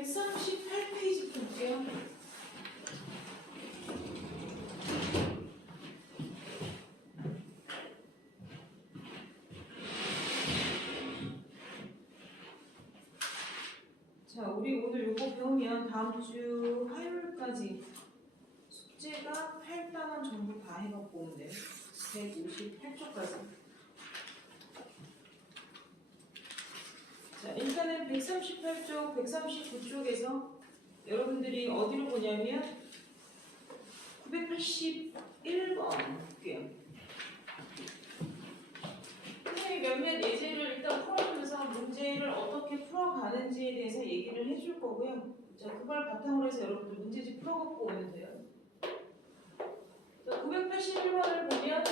138페이지 볼게요. 자, 우리 오늘 요거 배우면 다음 주 화요일까지 숙제가 8단원 전부 다 해갖고 오면 돼요. 158쪽까지. 자, 일단은 138쪽, 139쪽에서 여러분들이 어디로 보냐면 981번 볼게요. 선생님이 몇몇 예제를 일단 풀어주면서 문제를 어떻게 풀어가는지에 대해서 얘기를 해줄 거고요. 자, 그걸 바탕으로 해서 여러분들 문제집 풀어갖고 오면 돼요. 자, 981번을 보면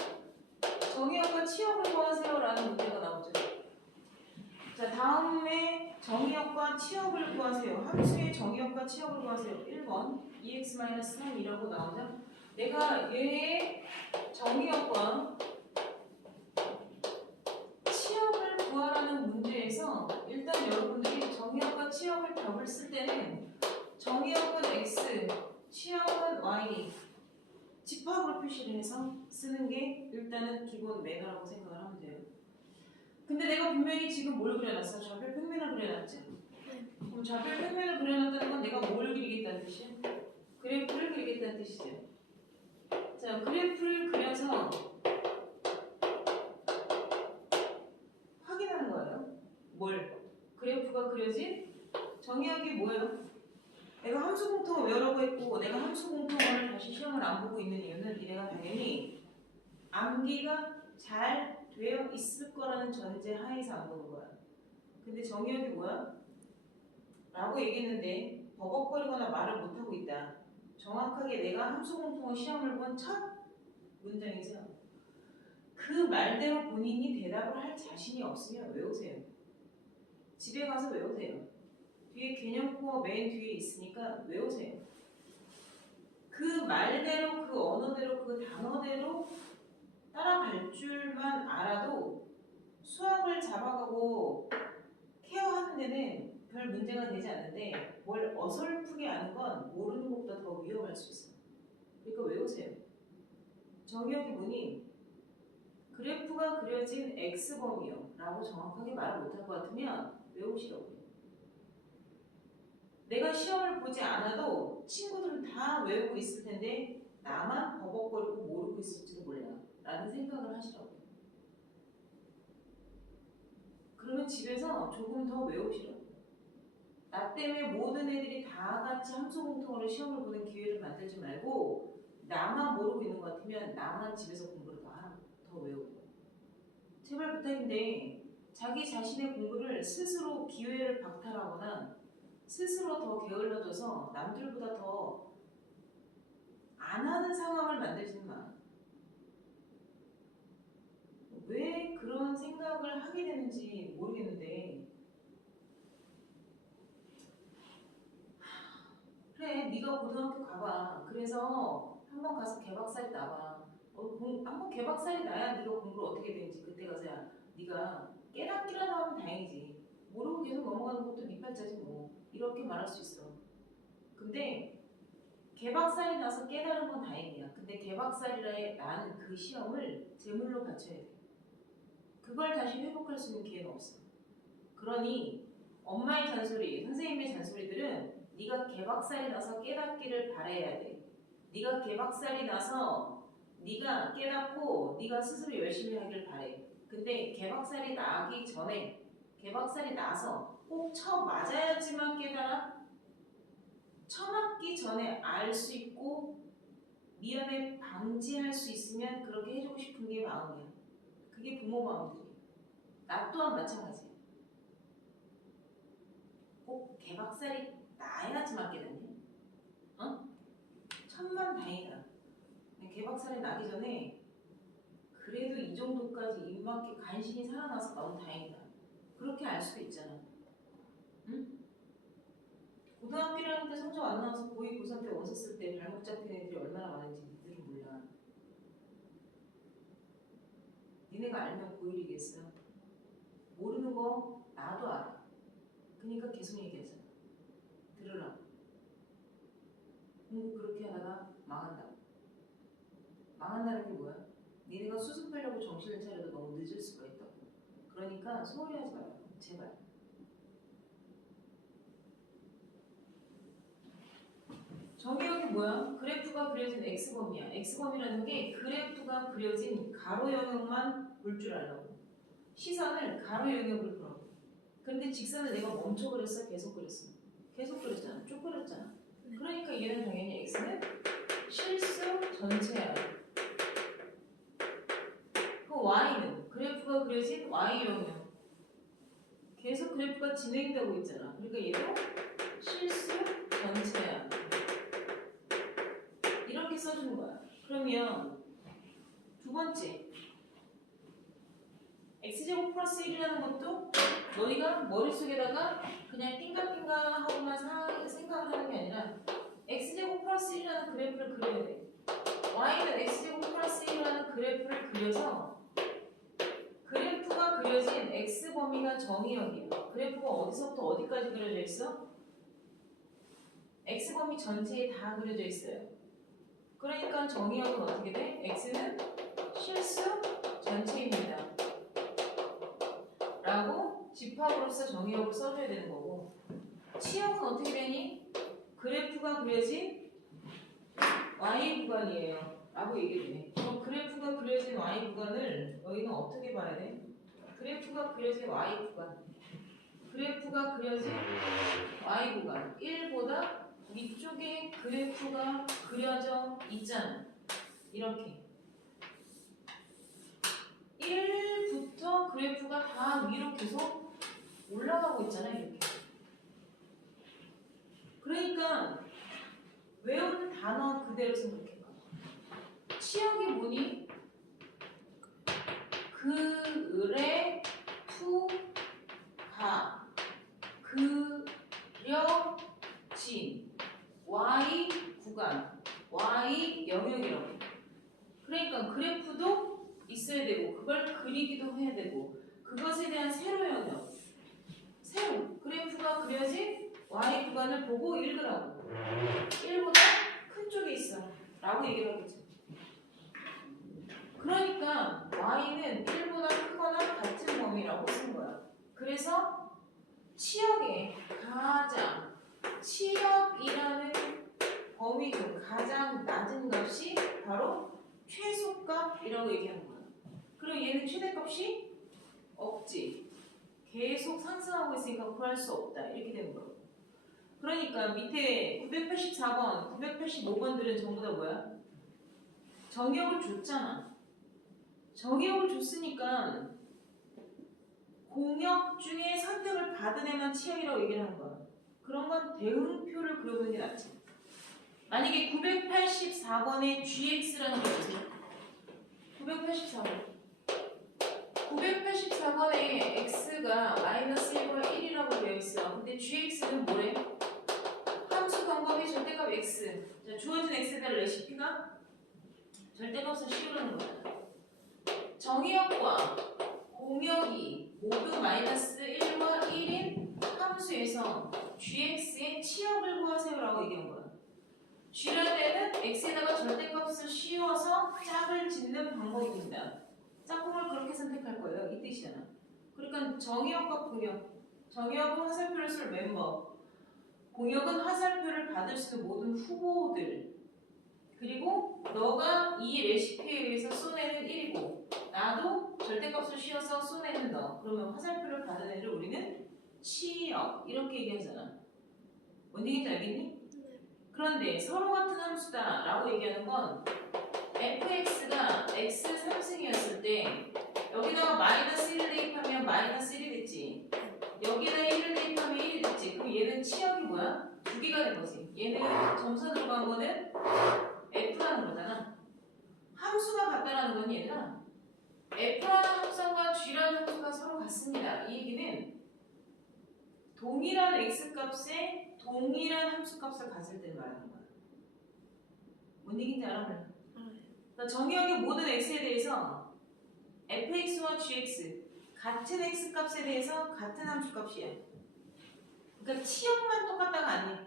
정의역과 치역을 구하세요 라는 문제가 나오죠. 자, 다음에 정의역과 치역을 구하세요. 함수의 정의역과 치역을 구하세요. 1번 2x-3이라고 나오죠. 내가 얘의 정의역과 치역을 구하라는 문제에서 일단 여러분들이 정의역과 치역을 벽을 쓸 때는 정의역은 x, 치역은 y 집합으로 표시를 해서 쓰는 게 일단은 기본 매너라고 생각을 하면 돼요. 근데 내가 분명히 지금 뭘 그려놨어? 좌표 평면을 그려놨죠? 그럼 좌표 평면을 그려놨다는 건 내가 뭘 그리겠다는 뜻이야? 그래프를 그리겠다는 뜻이죠. 자, 그래프를 그려서 확인하는 거예요. 뭘? 그래프가 그려진 정의역이 뭐예요? 내가 함수 공통을 외우라고 했고 내가 함수 공통을 다시 시험을 안 보고 있는 이유는 내가 당연히 암기가 잘 되어 있을 거라는 전제 하에서 안 보는 거야. 근데 정의역이 뭐야? 라고 얘기했는데 버벅거리거나 말을 못하고 있다. 정확하게 내가 함수 공통의 시험을 본 첫 문장이죠. 그 말대로 본인이 대답을 할 자신이 없으면 외우세요. 집에 가서 외우세요. 뒤에 개념코어 맨 뒤에 있으니까 외우세요. 그 말대로, 그 언어대로, 그 단어대로 따라갈 줄만 알아도 수학을 잡아가고 케어하는 데는 별 문제가 되지 않는데 뭘 어설프게 아는 건 모르는 것보다 더 위험할 수 있어요. 그러니까 외우세요. 정의역이 뭐니? 그래프가 그려진 x범위요 라고 정확하게 말을 못할 것 같으면 외우시라고요. 내가 시험을 보지 않아도 친구들은 다 외우고 있을 텐데 나만 버벅거리고 모르고 있을지도 몰라 라는 생각을 하시라고요. 그러면 집에서 조금 더 외우시라고요. 나 때문에 모든 애들이 다 같이 함수 공통으로 시험을 보는 기회를 만들지 말고 나만 모르고 있는 것 같으면 나만 집에서 공부를 더 하라고. 더 외우고. 제발 부탁인데 자기 자신의 공부를 스스로 기회를 박탈하거나 스스로 더 게을러져서 남들보다 더 안 하는 상황을 만들지는 마. 왜 그런 생각을 하게 되는지 모르겠는데 그래 네가 고등학교 가봐. 그래서 한번 가서 개박살이 나봐. 한번 개박살이 나야 네가 공부를 어떻게 되는지 그때 가서야 네가 깨닫기라도 하면 다행이지. 모르고 계속 넘어가는 것도 네 팔자지 뭐. 이렇게 말할 수 있어. 근데 개박살이 나서 깨달은 건 다행이야. 근데 개박살이 나는 그 시험을 제물로 바쳐야 돼. 그걸 다시 회복할 수 있는 기회가 없어. 그러니 엄마의 잔소리, 선생님의 잔소리들은 네가 개박살이 나서 깨닫기를 바라야 돼. 네가 개박살이 나서 네가 깨닫고 네가 스스로 열심히 하길 바래. 근데 개박살이 나기 전에 개박살이 나서 꼭 쳐 맞아야지만 깨달아? 쳐맞기 전에 알 수 있고 미연에 방지할 수 있으면 그렇게 해주고 싶은 게 마음이야. 그게 부모 마음들이야. 나 또한 마찬가지야. 꼭 개박살이 나야지만 깨닫냐? 어? 천만다행이다. 개박살이 나기 전에 그래도 이 정도까지 입맞게 간신히 살아나서 너무 다행이다. 그렇게 알 수도 있잖아. 응? 고등학교 1학년 때 성적 안 나와서 고2, 고3 때 원서 쓸 때 발목 잡힌 애들이 얼마나 많은지 니들은 몰라. 니네가 알면 고1이겠어. 모르는 거 나도 알아. 그러니까 계속 얘기하잖아. 들으라. 공부 그렇게 하다가 망한다. 망한다는 게 뭐야? 니네가 수습하려고 정신을 차려도 너무 늦을 수가 있다고. 그러니까 소홀히 하지 말라고. 제발. 정의역이 뭐야? 그래프가 그려진 x범위야. x범위라는 게 그래프가 그려진 가로 영역만 볼 줄 알라고. 시선을 가로 영역을 보라고. 그런데 직선을 내가 멈춰 그렸어? 계속 그렸어? 계속 그렸잖아. 쭉 그렸잖아. 그러니까 얘는 당연히 x는 실수 전체야. 그 y는 그래프가 그려진 y 영역. 계속 그래프가 진행되고 있잖아. 그러니까 얘도 실수 전체야. 이렇게 써주는 거야. 그러면 두 번째 x제곱 플러스 1이라는 것도 너희가 머릿속에다가 그냥 띵가띵가 하고만 생각을 하는 게 아니라 x제곱 플러스 1이라는 그래프를 그려야 돼. y는 x제곱 플러스 1이라는 그래프를 그려서 그래프가 그려진 x범위가 정의역이야. 그래프가 어디서부터 어디까지 그려져 있어? x범위 전체에 다 그려져 있어요. 그러니까 정의역은 어떻게 돼? x는 실수 전체입니다. 라고 집합으로서 정의역을 써줘야 되는 거고, 치역은 어떻게 되니? 그래프가 그려진 y 구간이에요. 라고 얘기해. 그럼 그래프가 그려진 y 구간을 너희는 어떻게 봐야 돼? 그래프가 그려진 y 구간. 그래프가 그려진 y 구간. 1보다 위쪽에 그래프가 그려져 있잖아. 이렇게. 1부터 그래프가 다 위로 계속 올라가고 있잖아. 이렇게. 그러니까 외우는 단어 그대로 생각해봐. 치역이 뭐니? 그래프가 그려진 y 구간, y 영역이라고. 그러니까 그래프도 있어야 되고 그걸 그리기도 해야 되고 그것에 대한 세로 영역, 세로 그래프가 그려진 y 구간을 보고 읽으라고. 1보다 큰 쪽에 있어 라고 얘기를 하겠지. 그러니까 y는 1보다 크거나 같은 범위라고 쓴 거야. 그래서 치역의 가장, 치역이라는 범위 중 가장 낮은 값이 바로 최소값이라고 얘기하는 거야. 그리고 얘는 최대값이 없지. 계속 상승하고 있으니까 구할 수 없다. 이렇게 되는 거야. 그러니까 밑에 984번, 985번들은 전부 다 뭐야? 정의역을 줬잖아. 정의역을 줬으니까 공역 중에 선택을 받은 애만 치역이라고 얘기를 하는 거야. 그런 건 대응표를 그려보는 게 낫지. 만약에 984번에 gx라는 거 보세요. 984번. 984번에 x가 마이너스 1과 1이라고 되어 있어. 근데 gx는 뭐래? 함수 방법이 절대값 x. 자, 주어진 x에 대한 레시피가 절대값을 씌우는 거야. 정의역과 공역이 모두 마이너스 1과 1인 함수에서 gx의 치역을 구하세요라고 얘기한 거야. g라는 애는 x에다가 절대값을 씌워서 짝을 짓는 방법입니다. 짝꿍을 그렇게 선택할 거예요. 이 뜻이잖아. 그러니까 정의역과 공역. 정의역은 화살표를 쓸 멤버. 공역은 화살표를 받을 수 있는 모든 후보들. 그리고 너가 이 레시피에 의해서 쏘내는 1이고 나도 절대값을 씌워서 쏘내는 너. 그러면 화살표를 받은 애를 우리는 치역 이렇게 얘기하잖아. 뭔 얘기인지 알겠니? 그런데 서로 같은 함수다 라고 얘기하는 건 fx가 x 3승이었을 때 여기다가 마이너스 1을 대입하면 마이너스 1이 됐지. 여기다 1을 대입하면 1이 됐지. 그럼 얘는 치역이 뭐야? 두 개가 된 거지. 얘는 점선으로 간 거는 f라는 거잖아. 함수가 같다라는 건 얘들아 f라는 함수과 g라는 함수가 서로 같습니다. 이 얘기는 동일한 x값에 동일한 함수값을 가질 때 말하는 거야. 뭔 얘기인지 알아? 그러니까 정의역의 모든 x에 대해서 fx와 gx 같은 x값에 대해서 같은 함수값이야. 그러니까 치역만 똑같다가 아니야.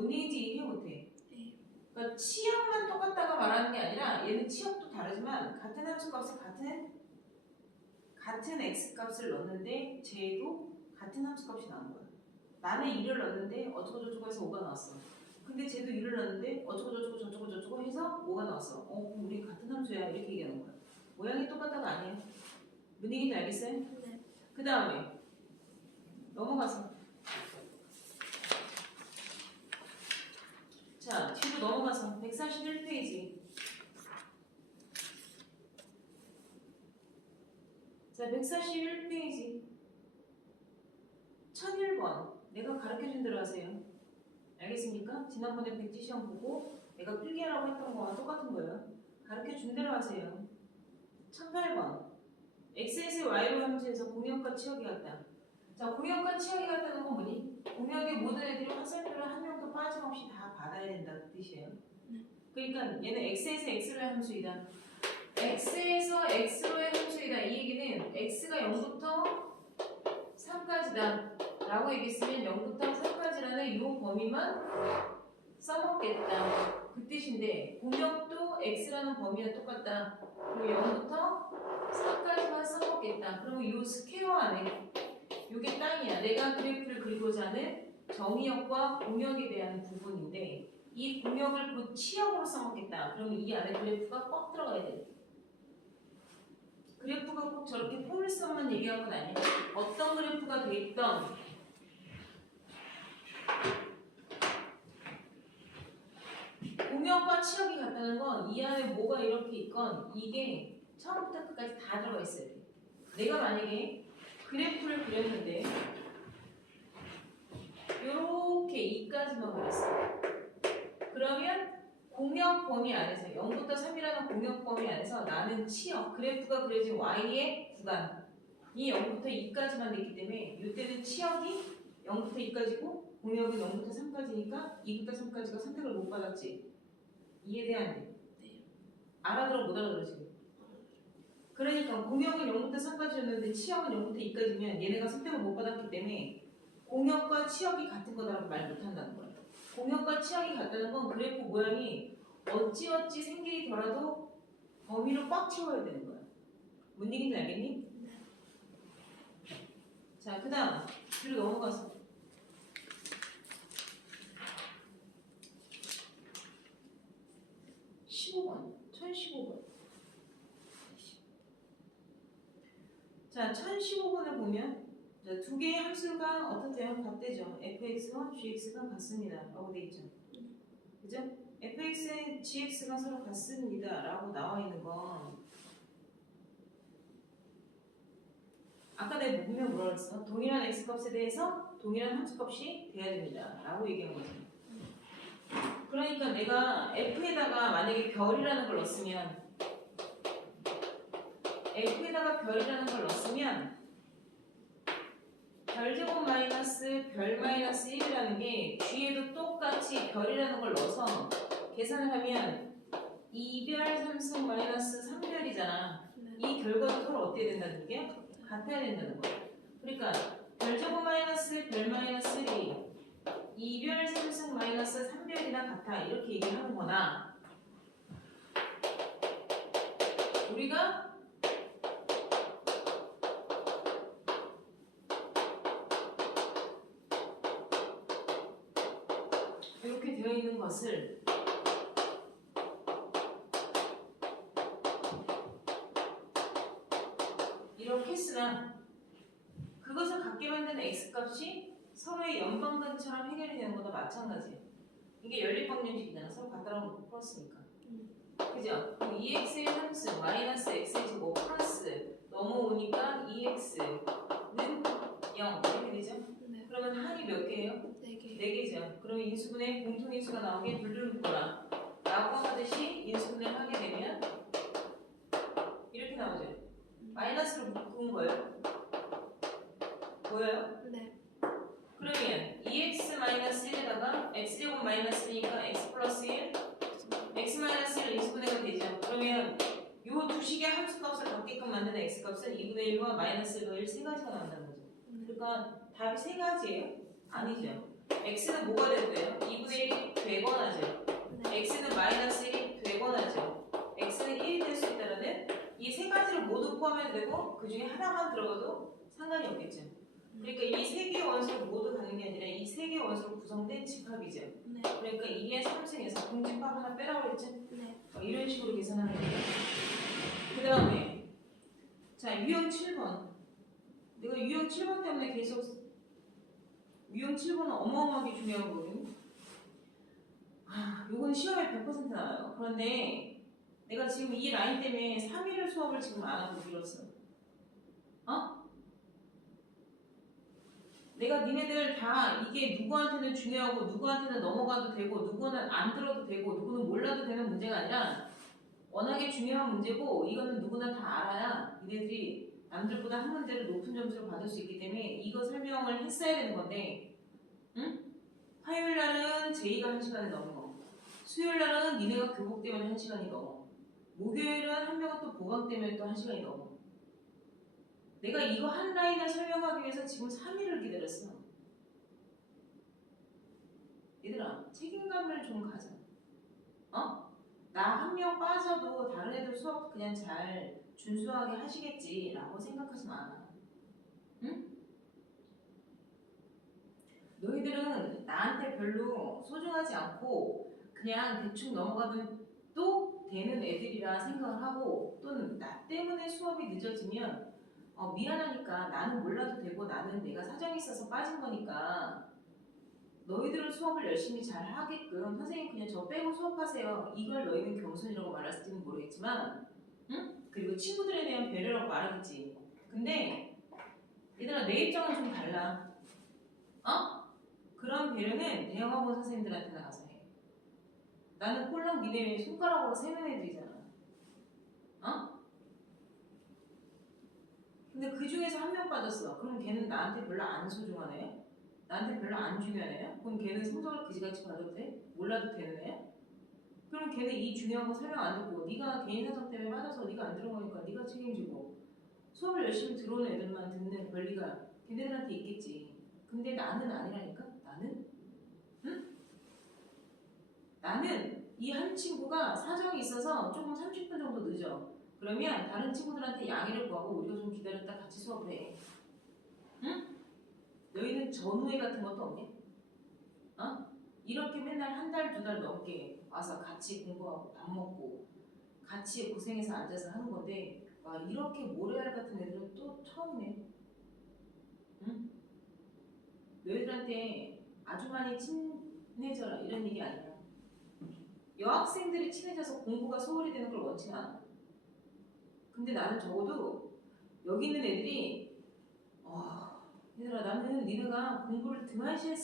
뭔 얘기인지 이해 못해. 네. 그러니까 치역만 똑같다가 말하는 게 아니라 얘는 치역도 다르지만 같은 함수값에 같은 x값을 넣었는데 쟤도 같은 함수값이 나온 거야. 나는 2를 넣었는데 어쩌고저쩌고 해서 5가 나왔어. 근데 쟤도 2를 넣었는데 어쩌고저쩌고 해서 5가 나왔어. 그럼 우리 같은 함수야 이렇게 얘기하는 거야. 모양이 똑같다가 아니에요. 뭔 얘기인지 알겠어요? 네. 그 다음에 넘어가서 자 뒤로 넘어가서 141페이지. 자 141페이지 1001번 내가 가르쳐준 대로 하세요. 알겠습니까? 지난번에 백지 시험 보고 내가 필기하라고 했던 거와 똑같은 거예요. 가르쳐준 대로 하세요. 1008번 x에서 y로 함수에서 공역과 치역이 같다. 자 공역과 치역이 같다는 건 뭐니? 공역의 모든 애들이 화살표를 한 명도 빠짐없이 다 받아야 된다 그 뜻이에요. 그러니까 얘는 x에서 x로의 함수이다. x에서 x로의 함수이다. 이 얘기는 x가 0부터 3까지다 라고 얘기했으면 0부터 3까지라는 이 범위만 써먹겠다 그 뜻인데 공역도 x라는 범위와 똑같다. 그리고 0부터 3까지만 써먹겠다. 그러면 이 스퀘어 안에 이게 땅이야. 내가 그래프를 그리고자 하는 정의역과 공역에 대한 부분인데 이 공역을 곧 치역으로 써먹겠다. 그러면 이 안에 그래프가 꽉 들어가야 돼. 그래프가 꼭 저렇게 포물선만 얘기한 건 아니에요. 어떤 그래프가 돼 있던 공역과 치역이 같다는 건 이 안에 뭐가 이렇게 있건 이게 처음부터 끝까지 다 들어가 있어야 돼. 내가 만약에 그래프를 그렸는데 요렇게 2까지만 그렸어. 그러면 공역 범위 안에서 0부터 3이라는 공역 범위 안에서 나는 치역, 그래프가 그려진 y의 구간이 0부터 2까지만 됐기 때문에 이때는 치역이 0부터 2까지고 공역은 0부터 3까지니까 2부터 3까지가 선택을 못 받았지. 이해돼 안 돼? 네. 알아들어 못 알아들어 지금? 그러니까 공역은 0부터 3까지였는데 치역은 0부터 2까지면 얘네가 선택을 못 받았기 때문에 공역과 치역이 같은 거다라고 말 못한다는 거야. 공역과 치역이 같다는 건 그래프 모양이 어찌어찌 생기더라도 범위를 꽉 채워야 되는 거야. 뭔 얘기인지 알겠니? 네. 자, 그 다음 뒤로 넘어가서 15번 1015번 자, 1015번을 보면 두 개의 함수가 어떻대요? 같대죠. fx와 gx가 같습니다. 라고 돼 있죠. 그죠? fx의 gx가 서로 같습니다. 라고 나와 있는 건 아까 내가 보면 뭐라 그랬어? 동일한 x값에 대해서 동일한 함수값이 돼야 됩니다. 라고 얘기한 거죠. 그러니까 내가 f에다가 만약에 별이라는 걸 넣었으면 f에다가 별이라는 걸 넣었으면 별제곱 마이너스 별 마이너스 1이라는 게 g에도 똑같이 별이라는 걸 넣어서 계산을 하면 2별 3승 마이너스 3별이잖아. 이 결과도 서로 어때야 된다는 게? 같아야 된다는 거야. 그러니까 별제곱 마이너스 별 마이너스 1이 2별 3승 마이너스 3별이나 같아. 이렇게 얘기하는 거나 우리가 이렇게 되어 있는 것을 이렇게 쓰나 그것을 같게 만드는 x값이 서로의 연방근처럼 해결이 되는 것과 마찬가지예요. 이게 연립방정식이잖아. 서로 같다라고 놓고 풀었으니까. 그죠? 2x의 3승 마이너스 x의 제곱 플러스 넘어오니까 2x는 0 이렇게 되죠? 네. 그러면 항이 몇 개예요? 4개. 4개죠. 그러면 인수분해 공통인수가 나오게 둘둘 묶어라 라고 하듯이 인수분해를 하게 되면 이렇게 나오죠. 마이너스로 묶은 거예요. 보여요? 네. 그러면 2x-1에다가 x제곱 마이너스니까 x 플러스 1 x 마이너스 1 인수분해가 되죠. 그러면 이 두 식의 함수값을 갖게끔 만드는 x값은 2분의 1과 마이너스 1과 1 세 가지가 나온다는 거죠. 그러니까 답이 세 가지예요? 아니죠. x는 뭐가 되고 돼요? 2분의 1이 되거나 죠. x는 마이너스 1이 되거나 죠. x는 1이 될 수 있다는 이 세 가지를 모두 포함해도 되고 그 중에 하나만 들어가도 상관이 없겠죠. 그러니까 이 세 개의 원소를 모두 갖는 게 아니라 이 세 개의 원소로 구성된 집합이죠. 네. 그러니까 2의 3승에서 공집합 하나 빼라고 했죠. 네. 이런 식으로 계산하는 거예요. 그 다음에 자 유형 7번. 내가 유형 7번 때문에 계속 유형 7번은 어마어마하게 중요한 거거든요. 요건 시험에 100% 나와요. 그런데 내가 지금 이 라인 때문에 3일을 수업을 지금 안 하고 미뤘어. 내가 니네들 다 이게 누구한테는 중요하고 누구한테는 넘어가도 되고 누구는 안 들어도 되고 누구는 몰라도 되는 문제가 아니라 워낙에 중요한 문제고 이거는 누구나 다 알아야 니네들이 남들보다 한 문제를 높은 점수를 받을 수 있기 때문에 이거 설명을 했어야 되는 건데 응? 화요일 날은 제이가 1시간이 넘어. 수요일 날은 니네가 교복 때문에 1시간이 넘어. 목요일은 한 명은 또 보강 때문에 또 1시간이 넘어. 내가 이거 한 라인을 설명하기 위해서 지금 3일을 기다렸어. 얘들아, 책임감을 좀 가져. 나 한 명 빠져도 다른 애들 수업 그냥 잘 준수하게 하시겠지라고 생각하지 마. 응? 너희들은 나한테 별로 소중하지 않고 그냥 대충 넘어가도 되는 애들이라 생각을 하고 또는 나 때문에 수업이 늦어지면 미안하니까 나는 몰라도 되고 나는 내가 사정이 있어서 빠진 거니까 너희들은 수업을 열심히 잘 하게끔 선생님 그냥 저 빼고 수업하세요. 이걸 너희는 겸손이라고 말할지는 모르겠지만 응? 그리고 친구들에 대한 배려라고 말하겠지. 근데 얘들아 내 입장은 좀 달라. 그런 배려는 대형학원 선생님들한테 나가서 해. 나는 꼴랑 니네 손가락으로 세는 애들이잖아. 근데 그 중에서 한 명 빠졌어. 그럼 걔는 나한테 별로 안 소중한 애야? 나한테 별로 안 중요한 애야? 그럼 걔는 성적을 그지같이 받아도 돼? 몰라도 되는 애야? 그럼 걔는 이 중요한 거 설명 안 듣고 네가 개인 사정 때문에 빠져서 네가 안 들어가니까 네가 책임지고 수업을 열심히 들어오는 애들만 듣는 권리가 걔네들한테 있겠지. 근데 나는 아니라니까? 나는? 응? 나는 이 한 친구가 사정이 있어서 조금 30분 정도 늦어. 그러면 다른 친구들한테 양해를 구하고 우리가 좀 기다렸다 같이 수업을 해. 응? 너희는 전후회 같은 것도 없니? 이렇게 맨날 한 달, 두 달 넘게 와서 같이 공부하고 밥 먹고 같이 고생해서 앉아서 하는 건데 와 이렇게 모래알 같은 애들은 또 처음이네. 응? 너희들한테 아주 많이 친해져라 이런 얘기 아니야. 여학생들이 친해져서 공부가 소홀히 되는 걸 원치는 않아. 근데 나는 적어도 여기 있는 애들이 얘들아 나는 니네가 공부를 등한시했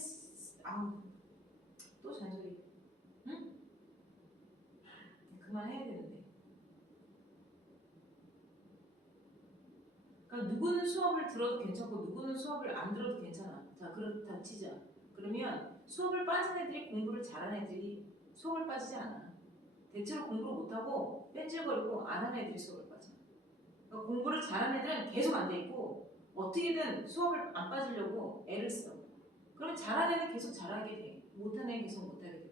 또 잔소리. 응? 그만해야 되는데. 그러니까 누구는 수업을 들어도 괜찮고 누구는 수업을 안 들어도 괜찮아. 자 그렇다 치자. 그러면 수업을 빠진 애들이 공부를 잘하는 애들이 수업을 빠지지 않아. 대체로 공부를 못하고 뺀질거리고 안 하는 애들이 수업을 빠져. 그러니까 공부를 잘하는 애들은 계속 안 돼 있고 어떻게든 수업을 안 빠지려고 애를 써. 그러면 잘하는 애는 계속 잘하게 돼. 못하는 애는 계속 못하게 돼.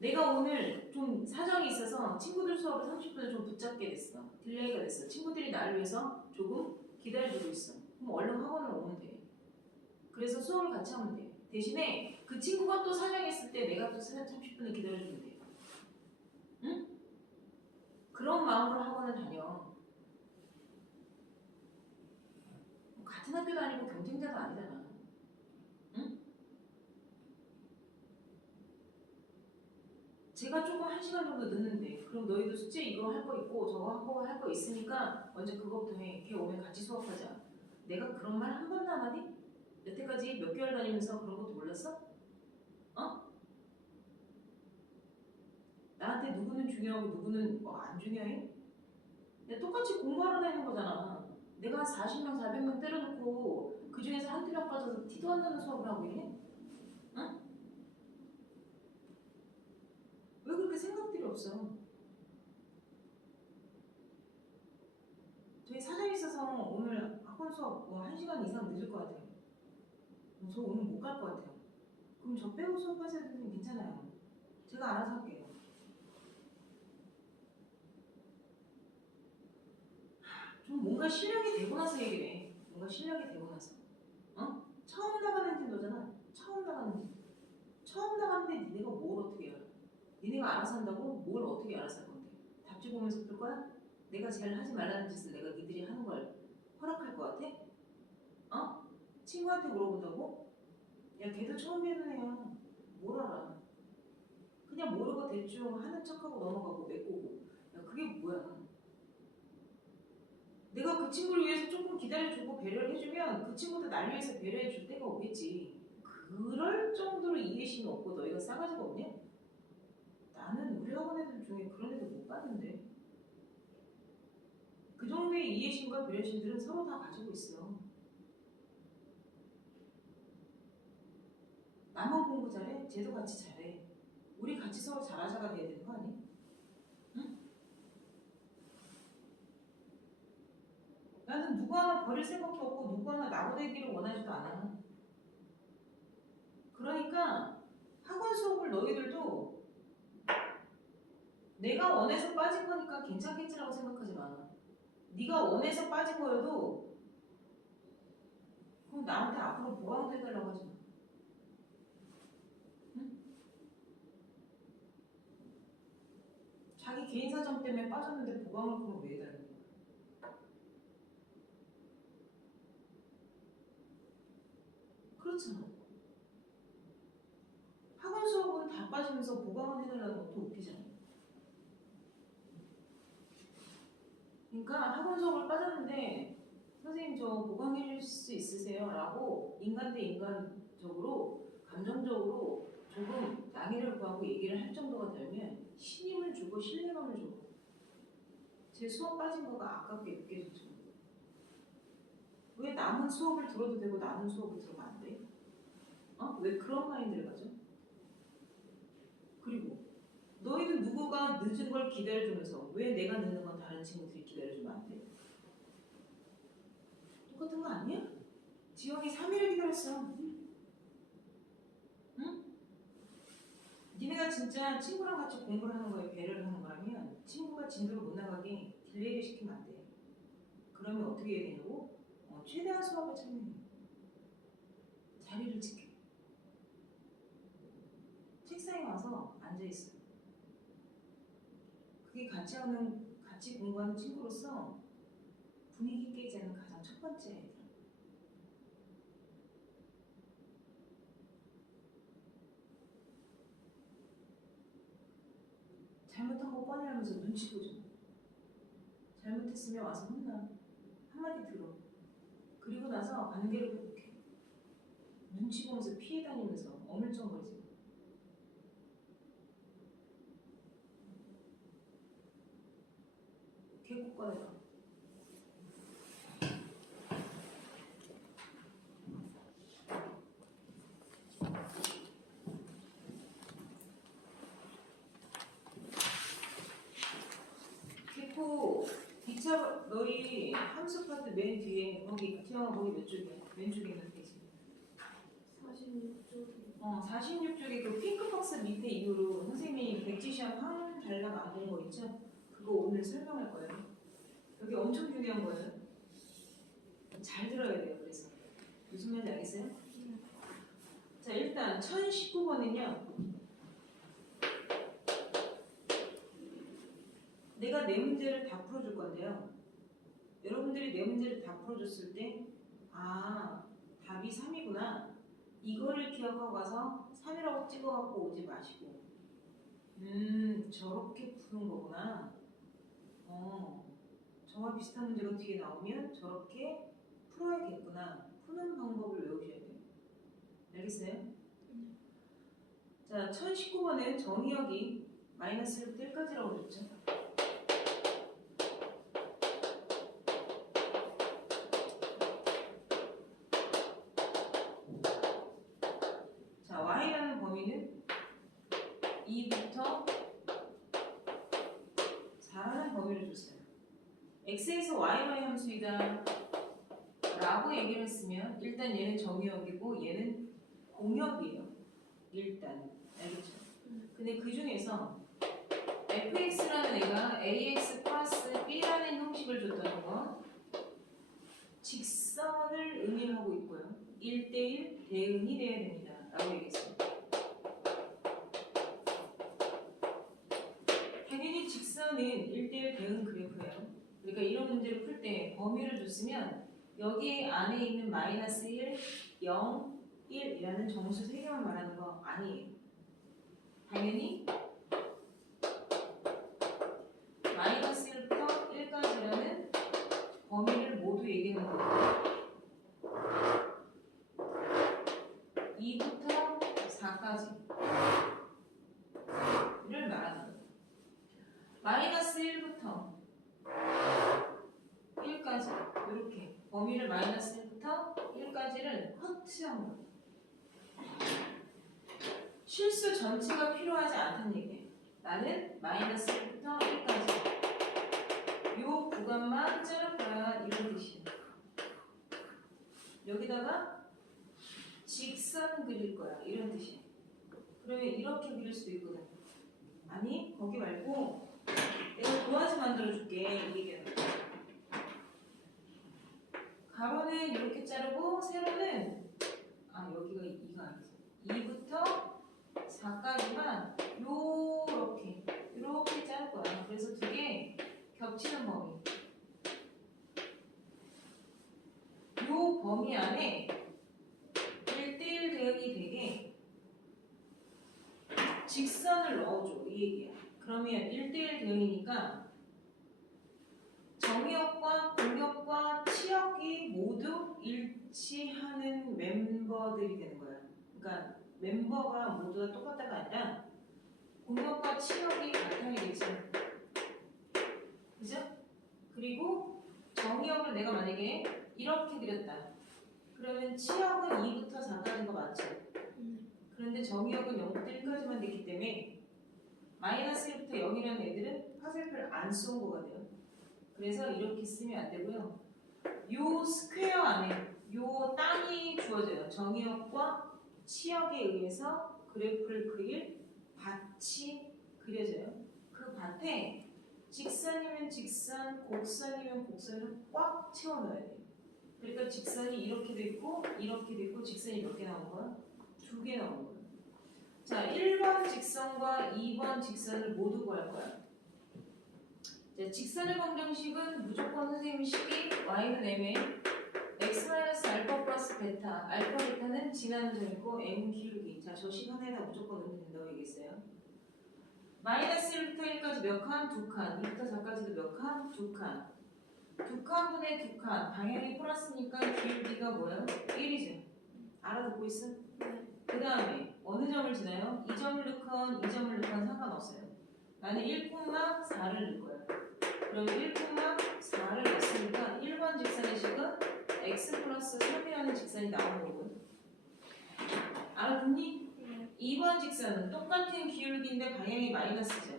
내가 오늘 좀 사정이 있어서 친구들 수업을 30분을 좀 붙잡게 됐어. 딜레이가 됐어. 친구들이 나를 위해서 조금 기다려주고 있어. 그럼 얼른 학원을 오면 돼. 그래서 수업을 같이 하면 돼. 대신에 그 친구가 또 사정이 있을 때 내가 또 30분을 기다려주면 돼. 응? 그런 마음으로 학원을 다녀. 같은 학교 다니고 경쟁자도 아니잖아. 응? 제가 조금 1시간 정도 늦는데 그럼 너희도 숙제 이거 할 거 있고 저거 할 거 있으니까 먼저 그거부터 해. 걔 오면 같이 수업하자. 내가 그런 말 한 번도 안 하니? 여태까지 몇 개월 다니면서 그런 것도 몰랐어? 나한테 누구는 중요하고 누구는 안 중요해? 내가 똑같이 공부하러 다니는 거잖아. 내가 40명, 400명 때려놓고 그 중에서 한두 명 빠져서 티도 안 나는 수업을 하고 이래? 응? 왜 그렇게 생각들이 없어? 저희 사정이 있어서 오늘 학원 수업 1시간 이상 늦을 것 같아요. 저 오늘 못 갈 것 같아요. 그럼 저 빼고 수업하셔도 괜찮아요. 제가 알아서 할게요. 좀 뭔가 실력이 되고 나서 얘기를 해. 뭔가 실력이 되고 나서. 어? 처음 나가는 진도잖아. 처음 나가는 진도. 처음 나가는데 니네가 뭘 어떻게 알아? 니네가 알아서 한다고 뭘 어떻게 알아서 할 건데? 답지 보면서 풀 거야? 내가 제일 하지 말라는 짓을 내가 니들이 하는 걸 허락할 것 같아? 어? 친구한테 물어본다고? 야 걔도 처음 배우는 애야. 뭘 알아? 그냥 모르고 대충 하는 척하고 넘어가고 메꾸고. 야 그게 뭐야? 내가 그 친구를 위해서 조금 기다려주고 배려를 해주면 그 친구도 날 위해서 배려해줄 때가 오겠지. 그럴 정도로 이해심이 없고 너희가 싸가지가 없냐? 나는 우리 학원 애들 중에 그런 애들 못 봤는데. 그 정도의 이해심과 배려심들은 서로 다 가지고 있어. 나만 공부 잘해? 쟤도 같이 잘해. 우리 같이 서로 잘하자가 돼야 되는 거 아니야? 응? 나는 누구 하나 버릴 생각도 없고 누구 하나 나고되기를 원하지도 않아. 그러니까 학원 수업을 너희들도 내가 원해서 빠진 거니까 괜찮겠지라고 생각하지 마. 네가 원해서 빠진 거여도 그럼 나한테 앞으로 보강도 해달라고 하지 마. 응? 자기 개인 사정 때문에 빠졌는데 보강을 그럼 왜 해달라는 거야? 그렇잖아. 학원 수업은 다 빠지면서 보강을 해달라는 것도 웃기잖아. 그러니까 학원 수업을 빠졌는데 선생님 저 보강해줄 수 있으세요? 라고 인간 대 인간적으로 감정적으로 조금 양해를 구하고 얘기를 할 정도가 되면 신임을 주고 신뢰감을 줘. 제 수업 빠진 거가 아깝게 느껴졌죠. 왜 남은 수업을 들어도 되고 나는 수업을 들으면 안 돼? 어? 왜 그런 마인드를 가져? 그리고 너희는 누구가 늦은 걸 기다려주면서 왜 내가 늦는 건 다른 친구들이 기다려주면 안 돼? 똑같은 거 아니야? 지영이 3일을 기다렸어. 응? 니네가 진짜 친구랑 같이 공부를 하는 거에 배려를 하는 거라면 친구가 진도를 못 나가게 딜레이를 시키면 안 돼. 그러면 어떻게 해야 되냐고? 최대한 수업에 참여해. 자리를 지켜. 책상에 와서 앉아있어. 그게 같이 공부하는 친구로서 분위기 깨지 않는 가장 첫 번째 얘들아. 잘못한 거 뻔히 알면서 눈치 보죠. 잘못했으면 와서 혼나. 한마디 들어. 그리고 나서 관계를 회복해. 눈치 보면서 피해 다니면서 어물쩡거리지 마. 계곡 꺼내가. 개코 2차 너희 함수 파트 맨 뒤에 거기 기영아 거기 몇 쪽이야? 왼쪽에 있는 페이지. 46쪽이 46쪽에 그 핑크박스 밑에 이후로 선생님이 백지시험 황 달랑 안 본 거 있죠? 그거 오늘 설명할 거예요. 여기 엄청 중요한 거예요. 잘 들어야 돼요. 그래서 무슨 말인지 알겠어요? 자 일단 1019번은요. 내가 내 문제를 다 풀어줄 건데요. 여러분들이 내 문제를 다 풀어줬을 때 답이 3이구나. 이거를 기억하고 가서 3이라고 찍어갖고 오지 마시고 저렇게 푸는 거구나. 저와 비슷한 문제가 뒤에 나오면 저렇게 풀어야겠구나. 푸는 방법을 외우셔야 돼요. 알겠어요? 자, 1019번은 정의역이 마이너스부터 1까지라고 그랬죠. 자, y라는 범위는 2부터 4라는 범위를 줬어요. x에서 y 함수이다 라고 라고 얘기를 했으면 일단 얘는 정의역이고 얘는 공역이에요. 일단 알겠죠? 근데 그 중에서 fx라는 애가 ax 플러스 b라는 형식을 줬다는 건 직선을 의미하고 있고요. 1대1 대응이 돼야 됩니다. 라고 얘기했습니다. 당연히 직선은 1대1 대응 그래프예요. 그러니까 이런 문제를 풀 때 범위를 줬으면 여기 안에 있는 마이너스 1, 0, 1이라는 정수 3개만 말하는 거 아니에요. 당연히 마이너스 1부터 1까지라는 범위를 모두 얘기하는 거예요. 2부터 4까지를 말하는 거예요. 마이너스 1부터 1까지 이렇게 범위를 마이너스 1부터 1까지를 허투한 거예요. 실수 전체가 필요하지 않다는 얘기예요. 나는 마이너스 1부터 1까지 요 구간만 자를 거야 이런 뜻이에요. 여기다가 직선 그릴 거야 이런 뜻이에요. 그러면 이렇게 그릴 수도 있거든. 아니 거기 말고 내가 도화지 만들어 줄게 이 얘기는. 가로는 이렇게 자르고 세로는 여기가 2가 아니지. 2부터 4까지만 요렇게 자를 거야. 그래서 두 개 겹치는 범위. 요 범위 안에 1대1 대응이 되게 직선을 넣어줘 이 얘기야. 그러면 1대1 대응이니까 정역과 공역과 치역이 모두 일치하는 멤버들이 되는 거야. 그러니까 멤버가 모두 다 똑같다가 아니라 공역과 치역이 같아야겠지. 그죠? 그리고 정역을 내가 만약에 이렇게 그렸다. 그러면 치역은 2부터 4까지인 거 맞죠? 그런데 정역은 0부터 1까지만 됐기 때문에 마이너스 1부터 0이라는 애들은 화살표를 안 쏜 거가 돼요. 그래서 이렇게 쓰면 안 되고요. 요 스퀘어 안에 요 땅이 주어져요. 정역과 치역에 의해서 그래프를 그릴 밭이 그려져요. 그 밭에 직선이면 직선, 곡선이면 곡선을 꽉 채워 넣어야 돼요. 그러니까 직선이 이렇게도 있고 이렇게도 있고 직선이 몇 개 나온 거야? 2개 나온 거야. 자, 1번 직선과 2번 직선을 모두 구할 거야. 자, 직선의 방정식은 무조건 선생님 식이 y는 m에 x-알파 플러스 베타, 알파 베타는 지나는 점이고 m은 기울기. 자, 저 식 하나에다 무조건 넣으면 된다고 얘기했어요. 마이너스 1부터 1까지 몇 칸? 2칸. 2부터 4까지도 몇 칸? 2칸. 2칸분의 2칸. 방향이 플러스니까 기울기가 뭐예요? 1이죠. 알아듣고 있어? 그 다음에 어느 점을 지나요? 2점을 넣건 2점을 넣건 상관없어요. 나는 1,4를 넣을 거야. 그럼 1,4를 넣었으니까 1번 직선의 식은 x 플러스 3이라는 직선이 나오는 거고요. 알아듣니? 2번 직선은 똑같은 기울기인데 방향이 마이너스죠.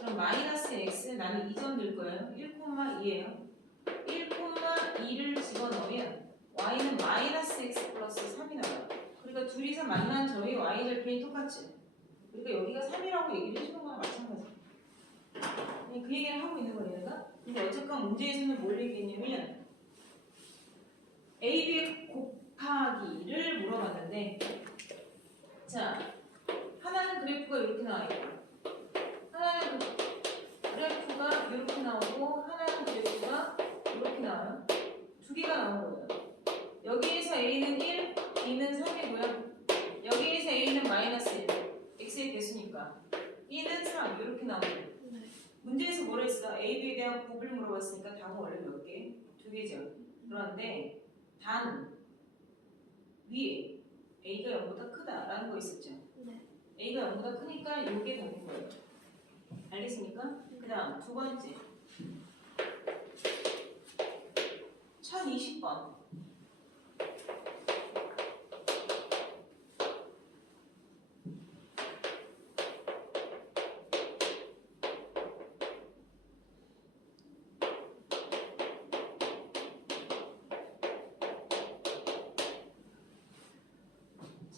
그럼 마이너스 x 나는 2점 넣을 거예요. 1,2예요. 1,2를 집어넣으면 y는 마이너스 x 플러스 3이 나와요. 그러니까 둘이서 만난 점이 y 절편이 똑같지. 그러니까 여기가 3이라고 얘기를 해주는 거랑 마찬가지예요. 그 얘기를 하고 있는 거예요, 내가. 근데 어쨌건 문제에서는 뭘 얘기했냐면 AB의 곱하기를 물어봤는데, 자, 하나는 그래프가 이렇게 나와 있고, 하나는 그래프가 이렇게 나오고, 하나는 그래프가 이렇게 나와요. 두 개가 나온 거예요. 여기에서 A는 1, B는 3이고요. 여기에서 A는 마이너스 1, X의 개수니까. B는 3, 이렇게 나오고. 문제에서 뭘 했어? A, B에 대한 곱을 물어봤으니까 답은 원래 몇 개? 2개죠. 그런데 단 위에 A가 0보다 크다라는 거 있었죠? A가 0보다 크니까 이게 답인 거예요. 알겠습니까? 그 다음 두 번째 1020번.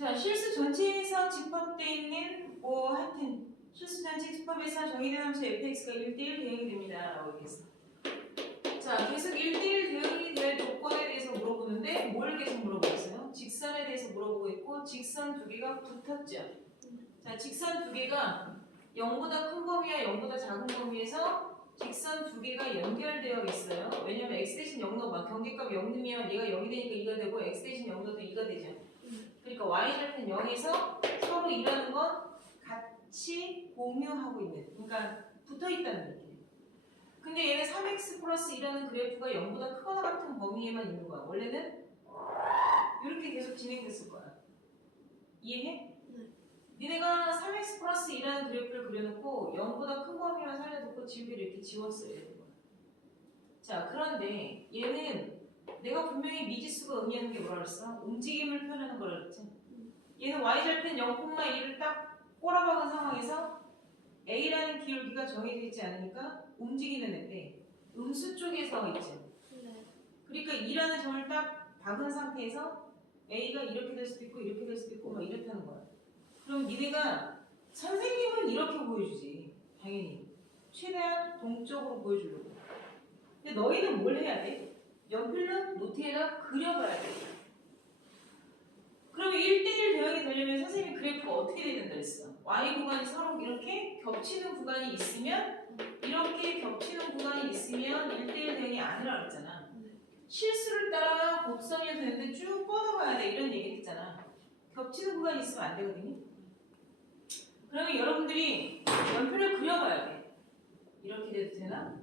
자, 실수 전체에서 집합되어 있는 뭐 하여튼 실수 전체 집합에서 정의된 함수 fx가 1대1 대응이 됩니다. 라고 얘기했어. 자, 계속 1대1 대응이 될 조건에 대해서 물어보는데 뭘 계속 물어보고 있어요? 직선에 대해서 물어보고 있고 직선 두 개가 붙었죠. 자, 직선 두 개가 0보다 큰 범위와 0보다 작은 범위에서 직선 두 개가 연결되어 있어요. 왜냐면 x 대신 0 넣어봐. 경계값 0 넣으면 얘가 0이 되니까 2가 되고 x 대신 0 넣어도 2가 되죠. 그러니까 y절편 0에서 서로 일하는 건 같이 공유하고 있는, 그러니까 붙어있다는 얘기예요. 근데 얘는 3x 플러스 1이라는 그래프가 0보다 크거나 같은 범위에만 있는 거야. 원래는 이렇게 계속 진행됐을 거야. 이해해? 니네가 3x 플러스 2라는 그래프를 그려놓고 0보다 큰 범위만 살려놓고 지우개를 이렇게 지웠어야 되는 거야. 자, 그런데 얘는 내가 분명히 미지수가 의미하는 게 뭐라 그랬어? 움직임을 표현하는 거라 그랬지? 얘는 y절편 0,1을 딱 꼬라박은 상황에서 a라는 기울기가 정해져 있지 않으니까 움직이는 애인데 음수 쪽에 서 있지. 그러니까 2라는 점을 딱 박은 상태에서 a가 이렇게 될 수도 있고 이렇게 될 수도 있고 막 이렇다는 거야. 그럼 니네가 선생님은 이렇게 보여주지. 당연히 최대한 동쪽으로 보여주려고. 근데 너희는 뭘 해야 돼? 연필로 노트에다 그려봐야 돼. 그러면 1대1 대응이 되려면 선생님이 그래프가 어떻게 돼야 된다 했어? y 구간이 서로 이렇게 겹치는 구간이 있으면 이렇게 겹치는 구간이 있으면 1대1 대응이 아니라 그랬잖아. 실수를 따라 곡선이 되는데 쭉 뻗어가야 돼 이런 얘기 했잖아. 겹치는 구간이 있으면 안 되거든요. 그러면 여러분들이 연필로 그려봐야 돼. 이렇게 돼도 되나?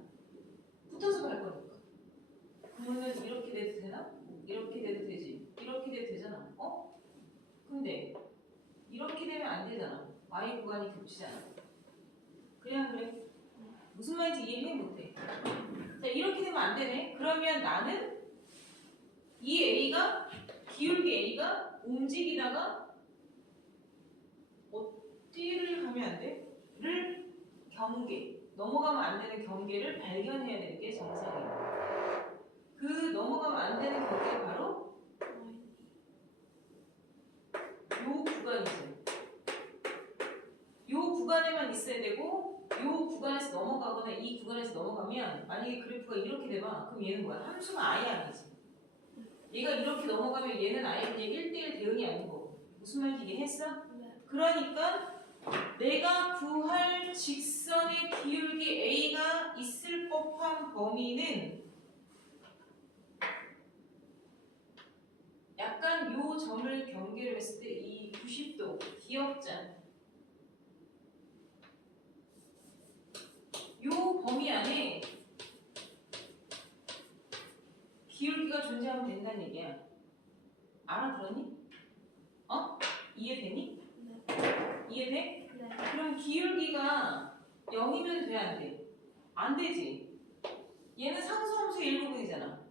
붙어서 갈 거니까. 그러면 이렇게 돼도 되나? 이렇게 돼도 되지. 이렇게 돼도 되잖아. 어? 근데 이렇게 되면 안 되잖아. y 구간이 겹치잖아. 그래 안 그래? 무슨 말인지 이해해 못해. 자, 이렇게 되면 안 되네. 그러면 나는 이 a가 기울기 a가 움직이다가 어디를 가면 안 돼? 를 경계, 넘어가면 안 되는 경계를 발견해야 되는 게 정상이에요. 그 넘어가면 안 되는 경계가 바로 요 구간이죠. 요 구간에만 있어야 되고 요 구간에서 넘어가거나 이 구간에서 넘어가면 만약에 그래프가 이렇게 되면 그럼 얘는 뭐야? 함수가 아예 아니지. 얘가 이렇게 넘어가면 얘는 아예 그냥 1대1 대응이 아닌 거고. 무슨 말인지 이해했어? 그러니까 내가 구할 직선의 기울기 A가 있을 법한 범위는 약간 요 점을 경계로 했을 때 이 90도 기역자 요 범위 안에 기울기가 존재하면 된다는 얘기야. 알아들었니? 어? 이해되니? 네. 이해돼? 네. 그럼 기울기가 0이면 돼, 안 돼? 안 되지. 얘는 상수함수의 일부분이잖아.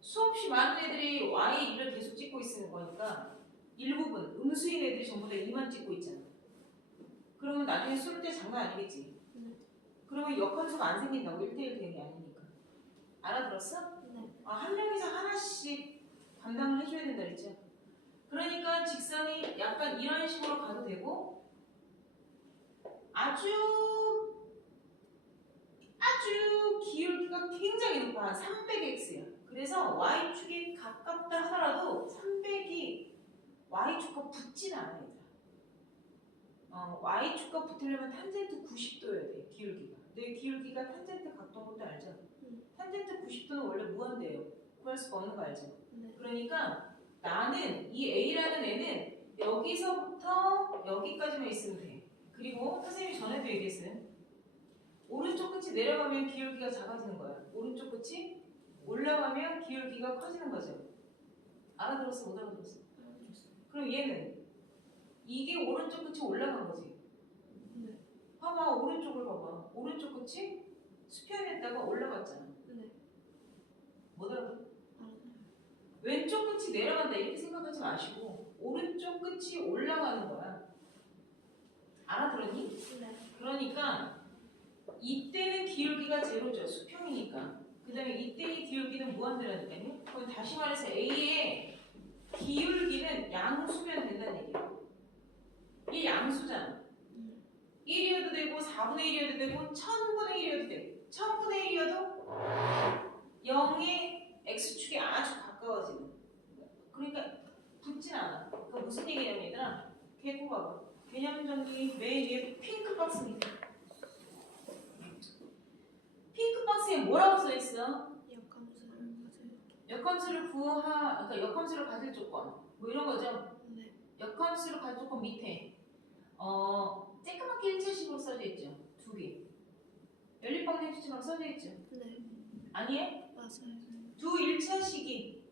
수없이 많은 애들이 y2를 계속 찍고 있는 거니까 일부분, 음수인 애들이 전부 다 2만 찍고 있잖아. 그러면 나중에 수를 때 장난 아니겠지. 그러면 역함수가 안 생긴다고 1대1 대응이 아니니까. 알아들었어? 네. 한 명 이상 하나씩 감당을 해줘야 된다 그랬죠. 그러니까 직선이 약간 이런 식으로 가도 되고 아주 기울기가 굉장히 높아. 한 300x야. 그래서 y축에 가깝다 하더라도 300이 y축과 붙지는 않아요. y축과 붙으려면 탄젠트 90도여야 돼. 기울기가. 내 기울기가 탄젠트 각도인 것도 알죠? 탄젠트 90도는 원래 무한대예요. 구할 수가 없는 거 알죠? 네. 그러니까 나는 이 a라는 애는 여기서부터 여기까지만 있으면 돼. 그리고 선생님이 전에도 얘기했어요. 오른쪽 끝이 내려가면 기울기가 작아지는 거야. 오른쪽 끝이 올라가면 기울기가 커지는 거죠. 알아들었어? 못 알아들었어? 그럼 얘는 이게 오른쪽 끝이 올라간 거지. 네. 봐봐, 오른쪽을 봐봐. 오른쪽 끝이 수평에다가 올라갔잖아. 네. 못 알아들어? 왼쪽 끝이 내려간다 이렇게 생각하지 마시고 오른쪽 끝이 올라가는 거야. 알아들었니? 네. 그러니까 이때는 기울기가 제로죠. 수평이니까. 그 다음에 이때의 기울기는 무한대라니까요. 그럼 다시 말해서 A의 기울기는 양수면 된다는 얘기예요. 양수잖아. 1이어도 되고 4분의 1이어도 되고 1000분의 1이어도 되고 1000분의 1이어도 0의 x축에 아주 가까워지는. 그러니까 붙진 않아. 그러니까 무슨 얘기냐면 얘들아, 개코 봐봐. 개념 정리 맨 위에 핑크 박스 밑에. 핑크 박스에 뭐라고 써있어? 역함수를 그러니까 역함수를 가질 조건. 뭐 이런 거죠? 네. 역함수를 가질 조건 밑에. 쬐끄맣게 1차식으로 써져 있죠. 두 개. 연립방정식처럼 써져 있죠. 네. 아니에요? 맞아요. 두 1차식에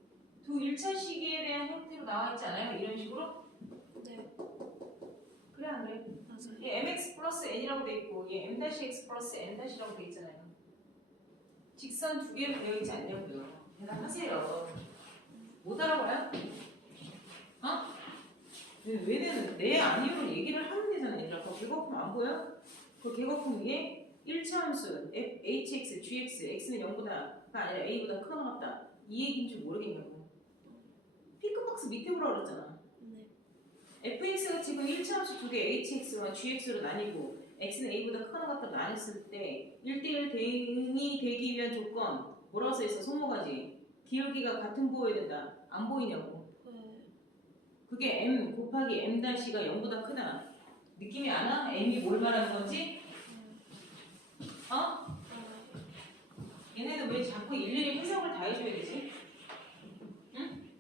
대한 형태로 나와 있지 않아요? 이런 식으로? 네. 그래 안 그래? 맞아요. 얘 mx 플러스 n이라고 돼 있고 얘 m-x 플러스 n-라고 돼 있잖아요. 직선 두 개로 되어 있지 않냐고요. 대답하세요. 못 알아봐요? 어? 왜는 내 아니오를 얘기를 하면 되잖아. 얘들아. 그 개거품 안 보여? 그 개거품 위에 1차 함수 hx, gx, x는 0보다가 아니라 a보다 크거나 같다. 이 얘기인 줄 모르겠냐고. 핑크박스 밑에 보라고 그랬잖아. 네. fx가 지금 1차 함수 두 개 hx와 gx로 나뉘고 x는 a보다 크거나 같다 나눴을 때 1대1 대응이 되기 위한 조건 뭐라고 써있어? 손모가지. 기울기가 같은 보여야 된다. 안 보이냐고. 네. 그게 m 곱하기 m-가 0보다 크다. 느낌이 안 와? m이 뭘 말하는 건지? 어? 얘네는 왜 자꾸 일일이 해석을 다 해줘야 되지? 응?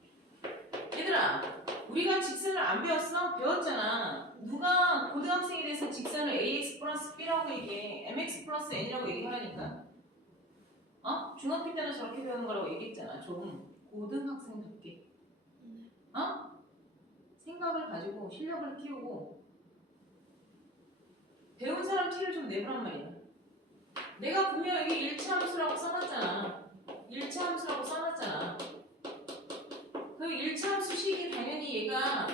얘들아, 우리가 직선을 안 배웠어? 배웠잖아. 누가 고등학생에 대해서 직선을 ax 플러스 b라고 얘기해. mx 플러스 n이라고 얘기하라니까. 중학교 때는 저렇게 배우는 거라고 얘기했잖아. 좀 고등학생답게. 생각을 가지고 실력을 키우고 배운 사람 티를 좀 내보란 말이야. 내가 분명 여기 1차 함수라고 써놨잖아. 1차 함수라고 써놨잖아. 그 1차 함수 식이 당연히 얘가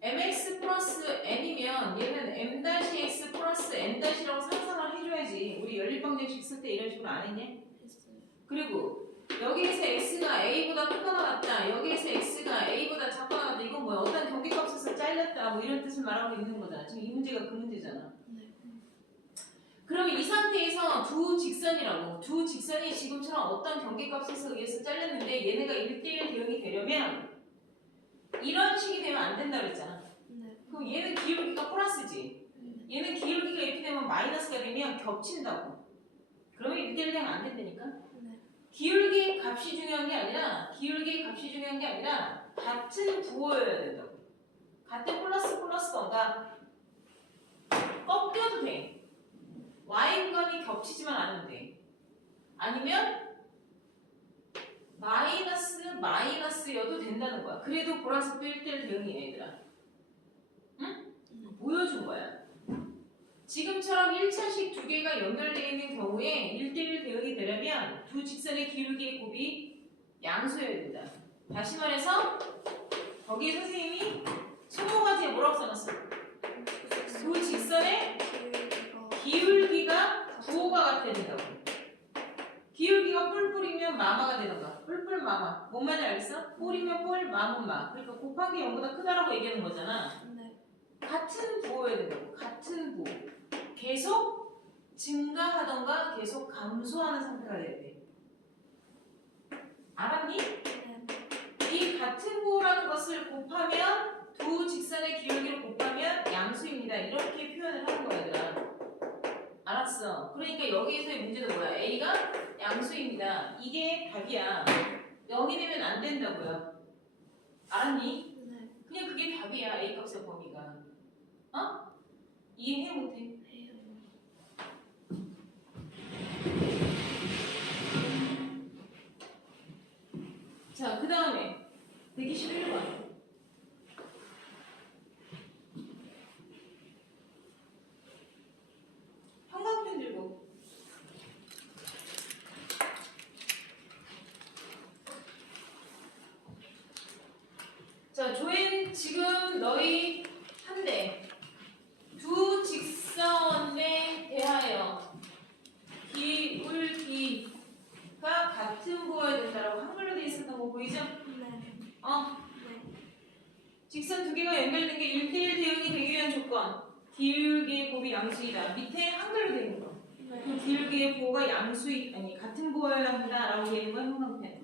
mx 플러스 n이면 얘는 m-x 플러스 n-라고 상상을 해줘야지. 우리 연립방정식 쓸 때 이런 식으로 안 했냐? 했어요. 그리고 여기에서 x가 a보다 크거나 같다. 여기에서 x가 a보다 작거나 같다. 이건 뭐야? 어떤 경계값에서 잘렸다. 뭐 이런 뜻을 말하고 있는 거잖아. 지금 이 문제가 그 문제잖아. 네. 그러면 이 상태에서 두 직선이라고. 두 직선이 지금처럼 어떤 경계값에서 의해서 잘렸는데 얘네가 1대1 대응이 되려면 이런 식이 되면 안 된다 그랬잖아. 네. 그럼 얘는 기울기가 플러스지. 얘는 기울기가 이렇게 되면 마이너스가 되면 겹친다고. 그러면 1대1 대응 안 된다니까. 네. 기울기 값이 중요한 게 아니라 같은 부호여야 된다고. 같은 플러스건가 꺾여도 돼. y근이 겹치지만 않으면 돼. 아니면 마이너스여도 된다는 거야. 그래도 보라색도 1대1 대응이야 얘들아. 응? 보여준 거야. 지금처럼 1차식 두 개가 연결되어 있는 경우에 1대1 대응이 되려면 두 직선의 기울기의 곱이 양수여야 된다. 다시 말해서 거기에 선생님이 손모가지에 뭐라고 써놨어? 두 직선의 기울기가 부호가 같아야 된다고. 기울기가 뿔뿔이면 마마가 되던가. 뿔뿔 마마. 뭔 말인지 알겠어? 뿔이면 뿔, 마면 마. 그러니까 곱한 게 0보다 크다라고 얘기하는 거잖아. 네. 같은 부호여야 된다고. 같은 부호. 계속 증가하던가 계속 감소하는 상태가 돼야 돼. 알았니? 네. 이 같은 부호라는 것을 곱하면 두 직선의 기울기를 곱하면 양수입니다. 이렇게 표현을 하는 거야 얘들아. 알았어. 그러니까 여기에서의 문제는 뭐야? A가 양수입니다. 이게 답이야. 0이 되면 안 된다고요. 알았니? 네. 그냥 그게 답이야. A 값의 범위가. 이해해 못해? 해요. 자, 그 다음에 121번. 형광펜 들고. 자, 조인 지금 너희 한대 두 직선에 대하여 기울기가 같은 부호여야 된다라고 한글로 돼 있었던 거 보이죠? 네. 어? 네. 직선 두 개가 연결된 게 1대1 대응이 되기 위한 조건. 기울기의 곱이 양수이다. 밑에 한글로 되어 있는 거. 그 기울기의 부호가 양수이 아니 같은 부호여야 한다라고 되어 있는 건 형광펜.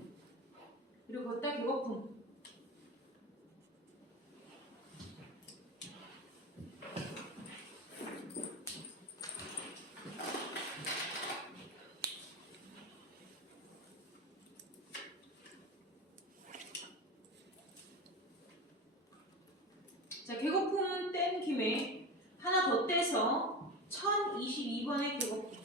그리고 거기다 격오품. 자, 격오품 뗀 김에 하나 더 떼서 1022번의 격오품.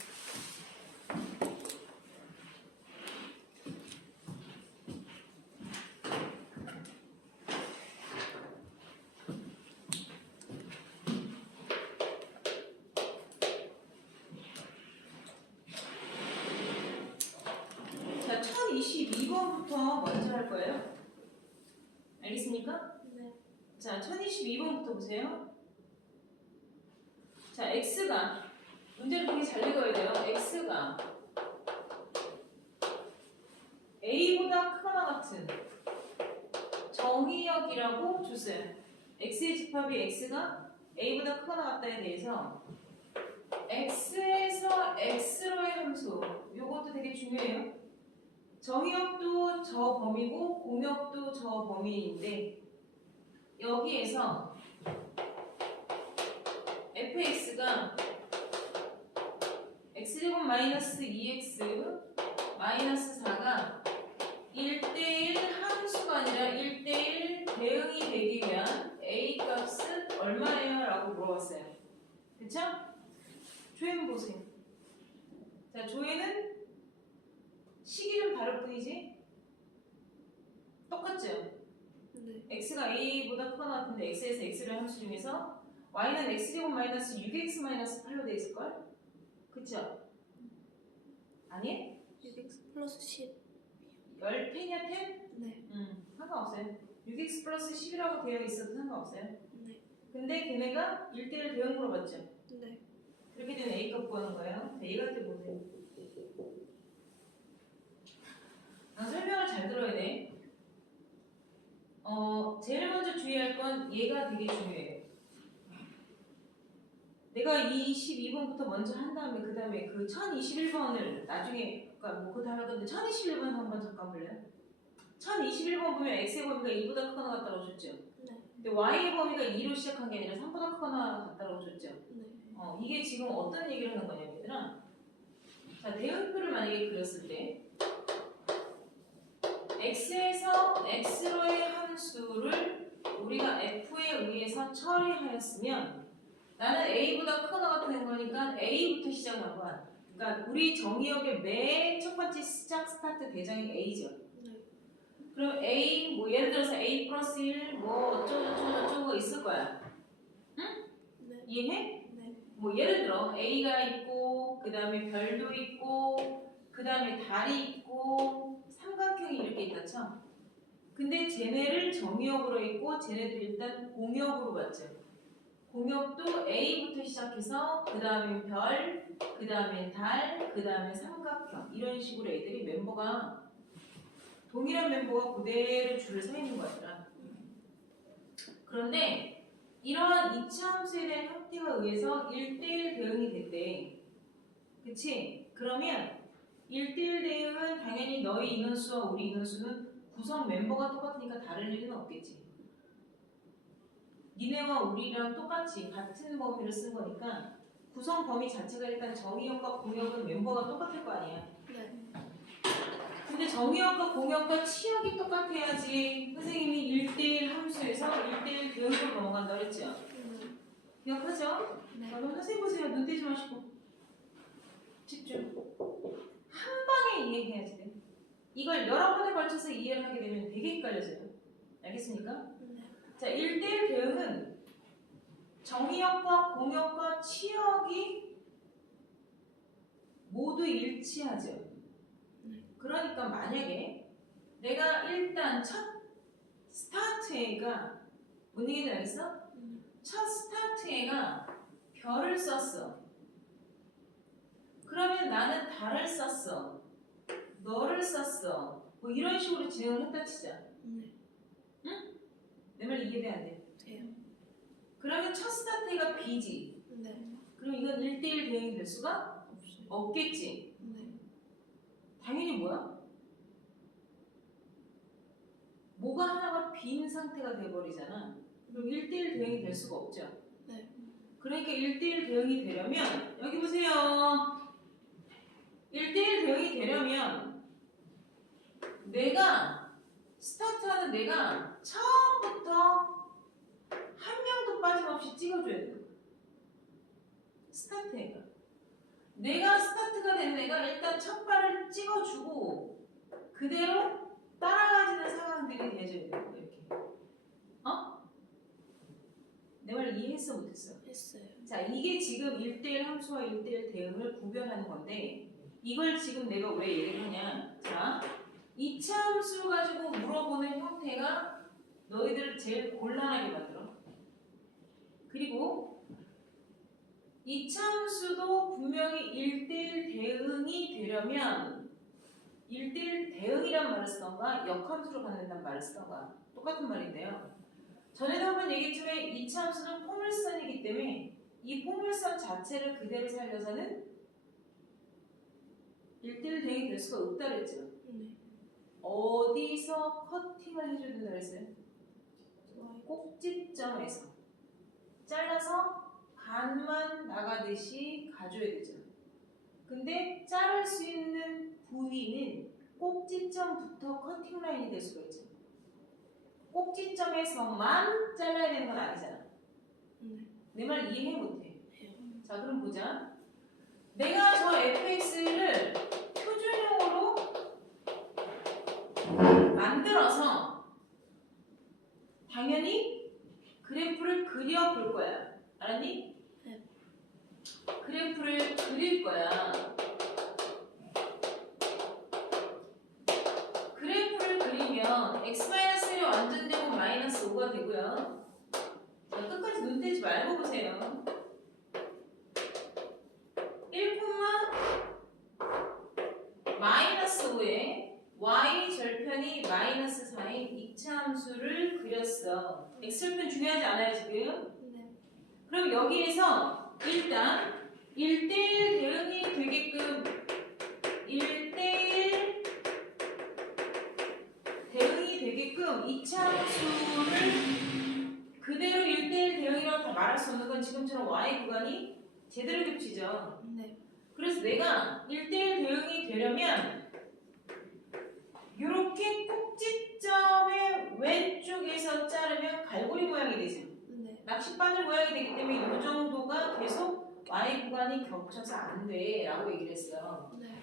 자, 1022번부터 먼저 할 거예요. 알겠습니까? 네. 자, 1022번부터 보세요. 자, x가 문제를 되게 잘 읽어야 돼요. x가 a보다 크거나 같은 정의역이라고 줬어요. x의 집합이 x가 a보다 크거나 같다에 대해서 x에서 x로의 함수 요것도 되게 중요해요. 정의역도 저 범위고 공역도 저 범위인데 여기에서 fx가 x제곱 마이너스 2x 마이너스 4가 1대1 함수가 아니라 1대1 대응이 되기 위한 a 값은 얼마예요? 라고 물어봤어요. 그쵸? 조회는 보세요. 자, 조회는 식이 좀 다를 뿐이지 똑같죠? 네. x가 a보다 크거나 같은데 x에서 x를 함수 중에서 y는 x제곱 마이너스 6x 마이너스 8로 돼 있을걸? 그쵸? 아니? 6x 플러스 10. 10펜이야 10? 네. 상관없어요. 6x 플러스 10이라고 되어 있어도 상관없어요. 네. 근데 걔네가 1대1 대응 물어봤죠? 네. 그렇게 되면 A값 구하는 거예요. A가 때 보세요. 설명을 잘 들어야 돼. 제일 먼저 주의할 건 얘가 되게 중요해요. 내가 22번부터 먼저 한 다음에 그 다음에 그 1021번을 나중에 그러니까 뭐 그 다음에 근데 1021번 한번 잠깐 볼래요? 1021번 보면 x의 범위가 2보다 크거나 같다고 줬죠? 네. 근데 y의 범위가 2로 시작한 게 아니라 3보다 크거나 같다고 줬죠? 네. 이게 지금 어떤 얘기를 하는 거냐면 얘들아, 자 대응표를 만약에 그렸을 때 x에서 x로의 함수를 우리가 f에 의해서 처리하였으면 나는 a보다 크거나 같은 거니까 a부터 시작한 거야. 그러니까 우리 정의역의 맨 첫 번째 시작 스타트 대장이 a죠. 네. 그럼 a 뭐 예를 들어서 a 플러스 1 뭐 어쩌고 있을 거야. 네. 이해해? 네. 뭐 예를 들어 a가 있고 그 다음에 별도 있고 그 다음에 달이 있고 삼각형이 이렇게 있다 쳐. 근데 쟤네를 정의역으로 했고 쟤네들 일단 공역으로 봤죠. 공역도 a부터 시작해서 그 다음에 별, 그 다음에 달, 그 다음에 삼각형 이런 식으로 애들이 멤버가 동일한 멤버가 그대로 줄을 서 있는 거더라. 그런데 이러한 이차함수에 대한 형태가 의해서 1대1 대응이 됐대. 그치? 그러면 1대1 대응은 당연히 너희 인원수와 우리 인원수는 구성 멤버가 똑같으니까 다를 일은 없겠지. 니네와 우리랑 똑같이 같은 범위를 쓴 거니까 구성 범위 자체가 일단 정의역과 공역은 멤버가 똑같을 거 아니야. 네. 근데 정의역과 공역과 치역이 똑같아야지 선생님이 1대1 함수에서 1대1 대응으로 넘어간다 그랬죠? 기억하죠? 네. 그럼 선생님 보세요. 눈 떼지 마시고 집중. 한 방에 이해해야지 돼. 이걸 여러 번에 걸쳐서 이해를 하게 되면 되게 헷갈려져요. 알겠습니까? 네. 자, 1대1 대응은 정의역과 공역과 치역이 모두 일치하죠. 그러니까 만약에 내가 일단 첫 스타트에가 뭔 얘기인지 알겠어? 첫 스타트에가 별을 썼어. 그러면 나는 달을 썼어. 너를 썼어. 뭐 이런 식으로 진행을 했다 치자. 네. 내 말 이해? 이해돼 안 돼? 돼요. 그러면 첫 스타트가 B지. 네. 그럼 이건 1대1 대응이 될 수가 없어요. 없겠지. 네. 당연히 뭐야? 뭐가 하나가 빈 상태가 돼버리잖아. 그럼 1대1 대응이 될 수가 없죠. 네. 그러니까 1대1 대응이 되려면 여기 보세요. 1대1 대응이 되려면 내가 스타트하는 내가 처음부터 한 명도 빠짐없이 찍어줘야 돼. 스타트해가. 내가 스타트가 된 애가 일단 첫 발을 찍어주고 그대로 따라가지는 상황들이 돼줘야 돼. 이렇게. 어? 내 말 이해했어 못했어? 했어요. 자, 이게 지금 1대1 함수와 1대1 대응을 구별하는 건데 이걸 지금 내가 왜 얘기를 하냐. 자, 이차 함수 가지고 물어보는 형태가 너희들을 제일 곤란하게 만들어. 그리고 이차 함수도 분명히 1대1 대응이 되려면 1대1 대응이란 말을 쓰던가 역함수로 갖는다는 말을 쓰던가 똑같은 말인데요. 전에도 한번 얘기했지만 2차 함수는 포물선이기 때문에 이 포물선 자체를 그대로 살려서는 1대1 대응이 될 수가 없다 그랬죠. 네. 어디서 커팅을 해줘야 된다 그랬어요? 좋아요. 꼭지점에서 잘라서 반만 나가듯이 가줘야 되죠. 근데 자를 수 있는 부위는 꼭지점부터 커팅 라인이 될 수가 있죠. 꼭지점에서만 잘라야 되는 건 아니잖아. 네. 내 말 이해 못해? 해요. 자, 그럼 보자. 내가 저 fx를 표준형으로 만들어서 당연히 그래프를 그려볼 거야. 알았니? 네. 그래프를 그릴 거야. 그래프를 그리면 x-1이 완전 제곱 마이너스 5가 되고요. 자, 끝까지 눈 떼지 말고 보세요. 1, 마이너스 5에 y 절편이 마이너스 4인 이차함수를 그렸어. x절편 중요하지 않아요 지금? 네. 그럼 여기에서 일단 1대1 대응이 되게끔 1대1 대응이 되게끔 이차함수를 그대로 1대1 대응이라고 다 말할 수 없는 건 지금처럼 y 구간이 제대로 겹치죠. 네. 그래서 내가 1대1 대응이 되려면 이렇게 꼭지점의 왼쪽에서 자르면 갈고리 모양이 되죠. 네. 낚싯바늘 모양이 되기 때문에 이 정도가 계속 y 구간이 겹쳐서 안 돼 라고 얘기를 했어요. 네.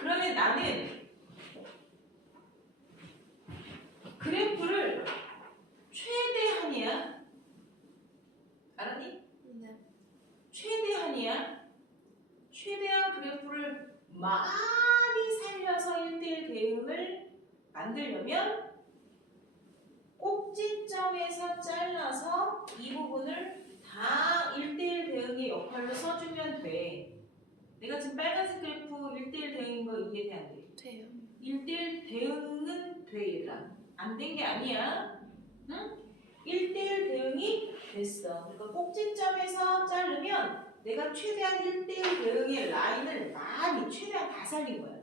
그러면 나는 그래프를 최대한이야. 알았니? 네. 최대한이야. 최대한 그래프를 많이 살려서 1대1 대응을 만들려면 꼭지점에서 잘라서 이 부분을 다 1대1 대응의 역할로 써주면 돼. 내가 지금 빨간색 그래프 1대1 대응인 거 이해돼 안 돼? 돼요. 1대1 대응은 돼 얘들아. 안 된 게 아니야. 응? 1대1 대응이 됐어. 그러니까 꼭지점에서 자르면 내가 최대한 1대1 대응의 라인을 많이 최대한 다 살린 거야.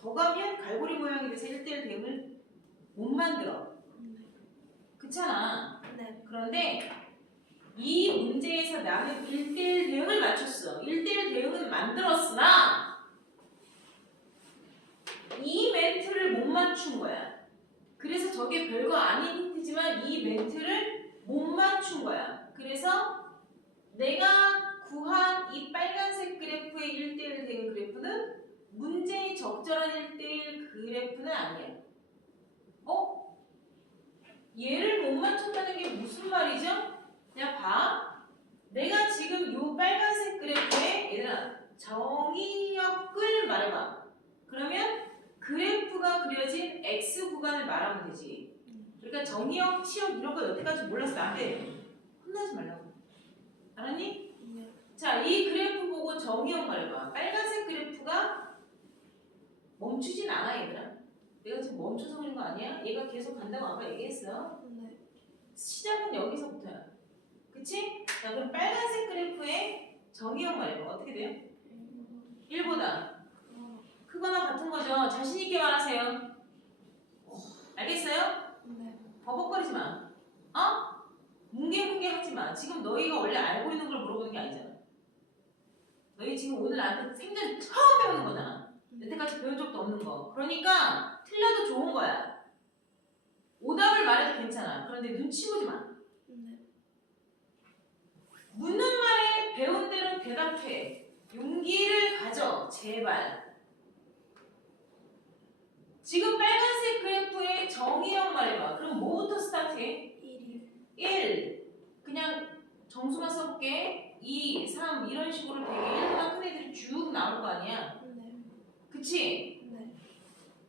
더 가면 갈고리 모양이 돼서 1대1 대응을 못 만들어. 네. 그렇잖아. 네. 그런데 이 문제에서 나는 1대1 대응을 맞췄어. 1대1 대응은 만들었으나 이 멘트를 못 맞춘 거야. 그래서 저게 별거 아닌 힌트지만 이 멘트를 못 맞춘 거야. 그래서 내가 구한 이 빨간색 그래프의 1대1 대응 그래프는 문제의 적절한 1대1 그래프는 아니야. 어? 얘를 못 맞췄다는 게 무슨 말이죠? 야 봐. 내가 지금 이 빨간색 그래프에 얘들아 정의역을 말해봐. 그러면 그래프가 그려진 x 구간을 말하면 되지. 그러니까 정의역, 치역 이런 거 여태까지 몰라서 나한테 혼나지 말라고. 알았니? 네. 자, 이 그래프 보고 정의역 말해봐. 빨간색 그래프가 멈추진 않아 얘들아. 내가 지금 멈춰서 그런 거 아니야? 얘가 계속 간다고 아까 얘기했어. 네. 그치? 자, 그럼 빨간색 그래프의 정의형 말해봐. 어떻게 돼요? 1보다 크거나 같은 거죠. 자신 있게 말하세요. 알겠어요? 네. 버벅거리지 마. 어? 뭉게뭉게 하지 마. 지금 너희가 원래 알고 있는 걸 물어보는 게 아니잖아. 너희 지금 오늘 나한테 생전 처음 배우는 거잖아. 여태까지 배운 적도 없는 거. 그러니까 틀려도 좋은 거야. 오답을 말해도 괜찮아. 그런데 눈치 보지 마. 네. 묻는 말에 배운 대로 대답해. 용기를 가져. 제발. 지금 빨간색 그래프의 정의형 말해봐. 그럼 뭐부터 스타트해? 1이 1. 그냥 정수만 써볼게. 2, 3 이런 식으로 되게 1보다 큰 애들이 쭉 나올 거 아니야. 네. 그치? 네.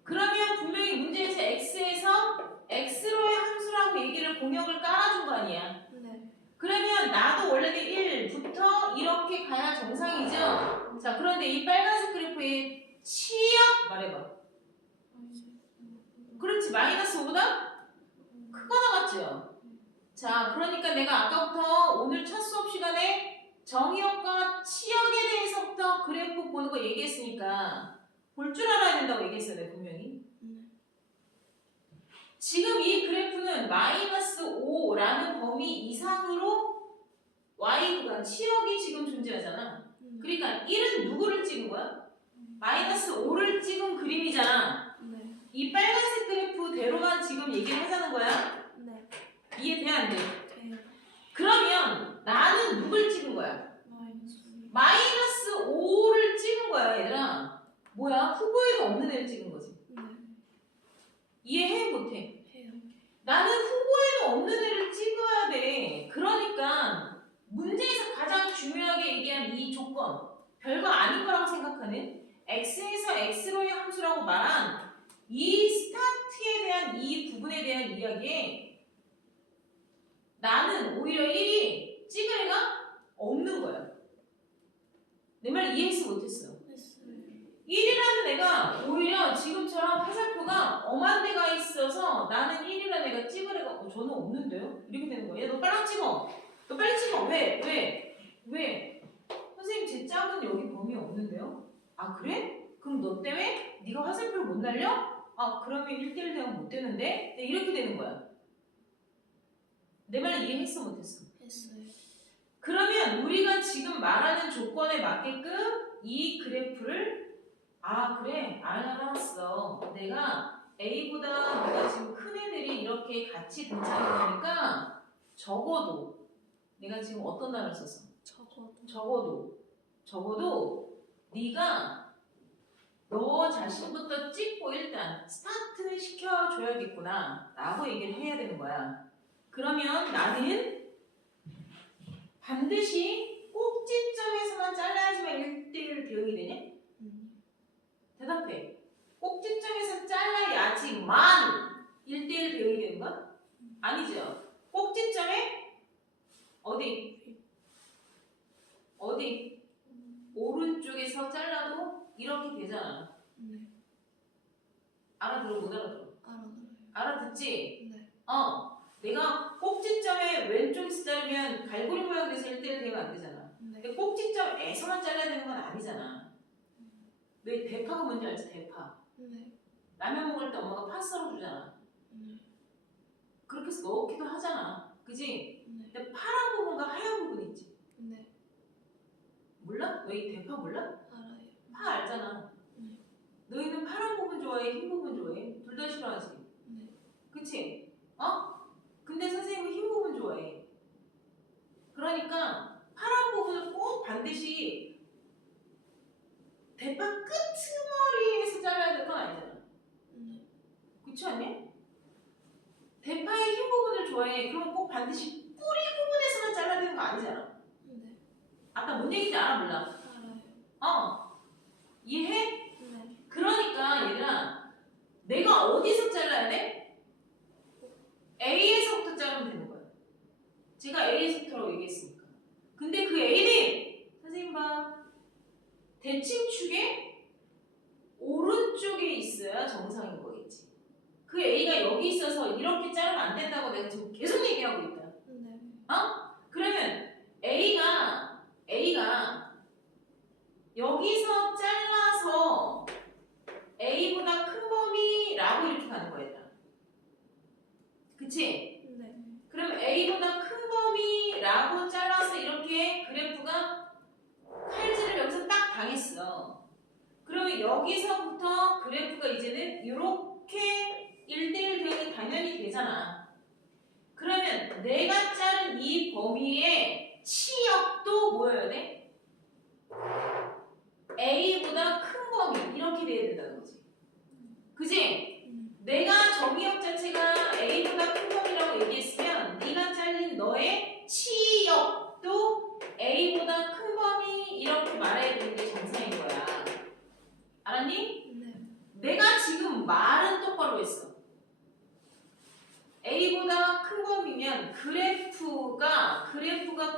그러면 분명히 문제에서 x에서 x로의 함수라고 얘기를 공역을 깔아준 거 아니야. 네. 그러면 나도 원래는 1부터 이렇게 가야 정상이죠. 자, 그런데 이 빨간색 그래프의 치역 말해봐. 그렇지, 마이너스 5보다 크거나 같죠. 자, 그러니까 내가 아까부터 오늘 첫 수업 시간에 정의역과 치역에 대해서부터 그래프 보는 거 얘기했으니까 볼 줄 알아야 된다고 얘기했어요, 내가 분명히. 지금 이 그래프는 마이너스 5라는 범위 이상으로 y 구간 치역이 지금 존재하잖아. 그러니까 1은 누구를 찍은 거야? 마이너스 5를 찍은 그림이잖아. 네. 이 빨간색 그래프대로만 지금 얘기를 하자는 거야. 네. 이해돼 안 돼? 돼요. 그러면 나는 누굴 찍은 거야? 마이너스 5를 찍은 거야, 얘들아. 뭐야? 후보에도 없는 애를 찍은 거지. 네. 이해해? 못해? 해요. 나는 후보에도 없는 애를 찍어야 돼. 그러니까 문제에서 가장 중요하게 얘기한 이 조건, 별거 아닌 거라고 생각하는 x에서 x로의 함수라고 말한 이 스타트에 대한 이 부분에 대한 이야기에 나는 오히려 1이 찍을 애가 없는 거야. 내 말 이해했어 못했어? 했어요. 1이라는 애가 오히려 지금처럼 화살표가 엄한 데가 있어서 나는 1이라는 애가 찍을 애가 저는 없는데요? 이렇게 되는 거야. 야, 너 빨리 찍어. 너 빨리 찍어. 왜? 선생님 제 짝은 여기 범위 없는데요? 아 그래? 그럼 너 때문에 네가 화살표를 못 날려? 아 그러면 1대1 대응 못 되는데? 이렇게 되는 거야. 내 말 이해했어 못했어? 했어요. 그러면 우리가 지금 말하는 조건에 맞게끔 이 그래프를 아 그래 알았어. 내가 A보다 내가 지금 큰 애들이 이렇게 같이 등장하니까 적어도 내가 지금 어떤 단어를 썼어? 적어도 네가 너 자신부터 찍고 일단 스타트는 시켜줘야겠구나 라고 얘기를 해야 되는 거야. 그러면 나는 반드시 꼭지점에서만 잘라야지만 1대1 대응이 되냐? 대답해. 꼭지점에서 잘라야지만 1대1 대응이 되는 거야? 아니죠. 꼭지점에 어디? 오른쪽에서 잘라도 이렇게 되잖아. 네. 알아들어 못 알아들어? 알아요. 알아듣지? 네. 내가 꼭지점에 왼쪽에서 자르면 갈고리 모양 돼서 1대1 대응 안 되잖아. 네. 근데 꼭지점에서만 잘라야 되는 건 아니잖아. 왜 대파가 뭔지 알지? 대파. 네. 라면 먹을 때 엄마가 파 썰어 주잖아. 네. 그렇게 해서 넣기도 하잖아. 그지? 네. 근데 파란 부분과 하얀 부분 있지. 네. 몰라? 너희 대파 몰라? 알아요. 파 알잖아. 네. 너희는 파란 부분 좋아해? 흰 부분 좋아해? 둘 다 싫어하지? 네. 그치? 근데 선생님은 흰 부분 좋아해. 그러니까 파란 부분을 꼭 반드시 대파 끄트머리에서 잘라야 될 건 아니잖아. 네. 그렇지 않니? 대파의 흰 부분을 좋아해. 그럼 꼭 반드시 뿌리 부분에서만 잘라야 되는 거 아니잖아. 네. 아까 뭔 얘기인지 알아 몰라? 알아요. 이해해? 네. 그러니까 얘들아 내가 어디서 잘라야 돼? A에서부터 자르면 되는 거야. 제가 A에서부터라고 얘기했으니까. 근데 그 A는 선생님 봐 대칭축의 오른쪽에 있어야 정상인 거겠지. 그 A가 여기 있어서 이렇게 자르면 안 된다고 내가 지금 계속 얘기하고 있다. 네. 그러면 여기서 잘라서 A보다 큰 범위라고 이렇게 가는 거야. 그치? 네. 그럼 A보다 큰 범위라고 잘라서 이렇게 그래프가 칼질을 여기서 딱 당했어. 그러면 여기서부터 그래프가 이제는 이렇게 1대1 대응이 당연히 되잖아. 그러면 내가 자른 이 범위의 치역도 뭐여야 돼? A보다 큰 범위 이렇게 돼야 된다는 거지. 그지? 내가 정의역 자체가 A보다 큰 범위라고 얘기했으면 네가 잘린 너의 치역도 A보다 큰 범위 이렇게 말해야 되는 게 정상인 거야. 알았니? 네. 내가 지금 말은 똑바로 했어. A보다 큰 범위면 그래프가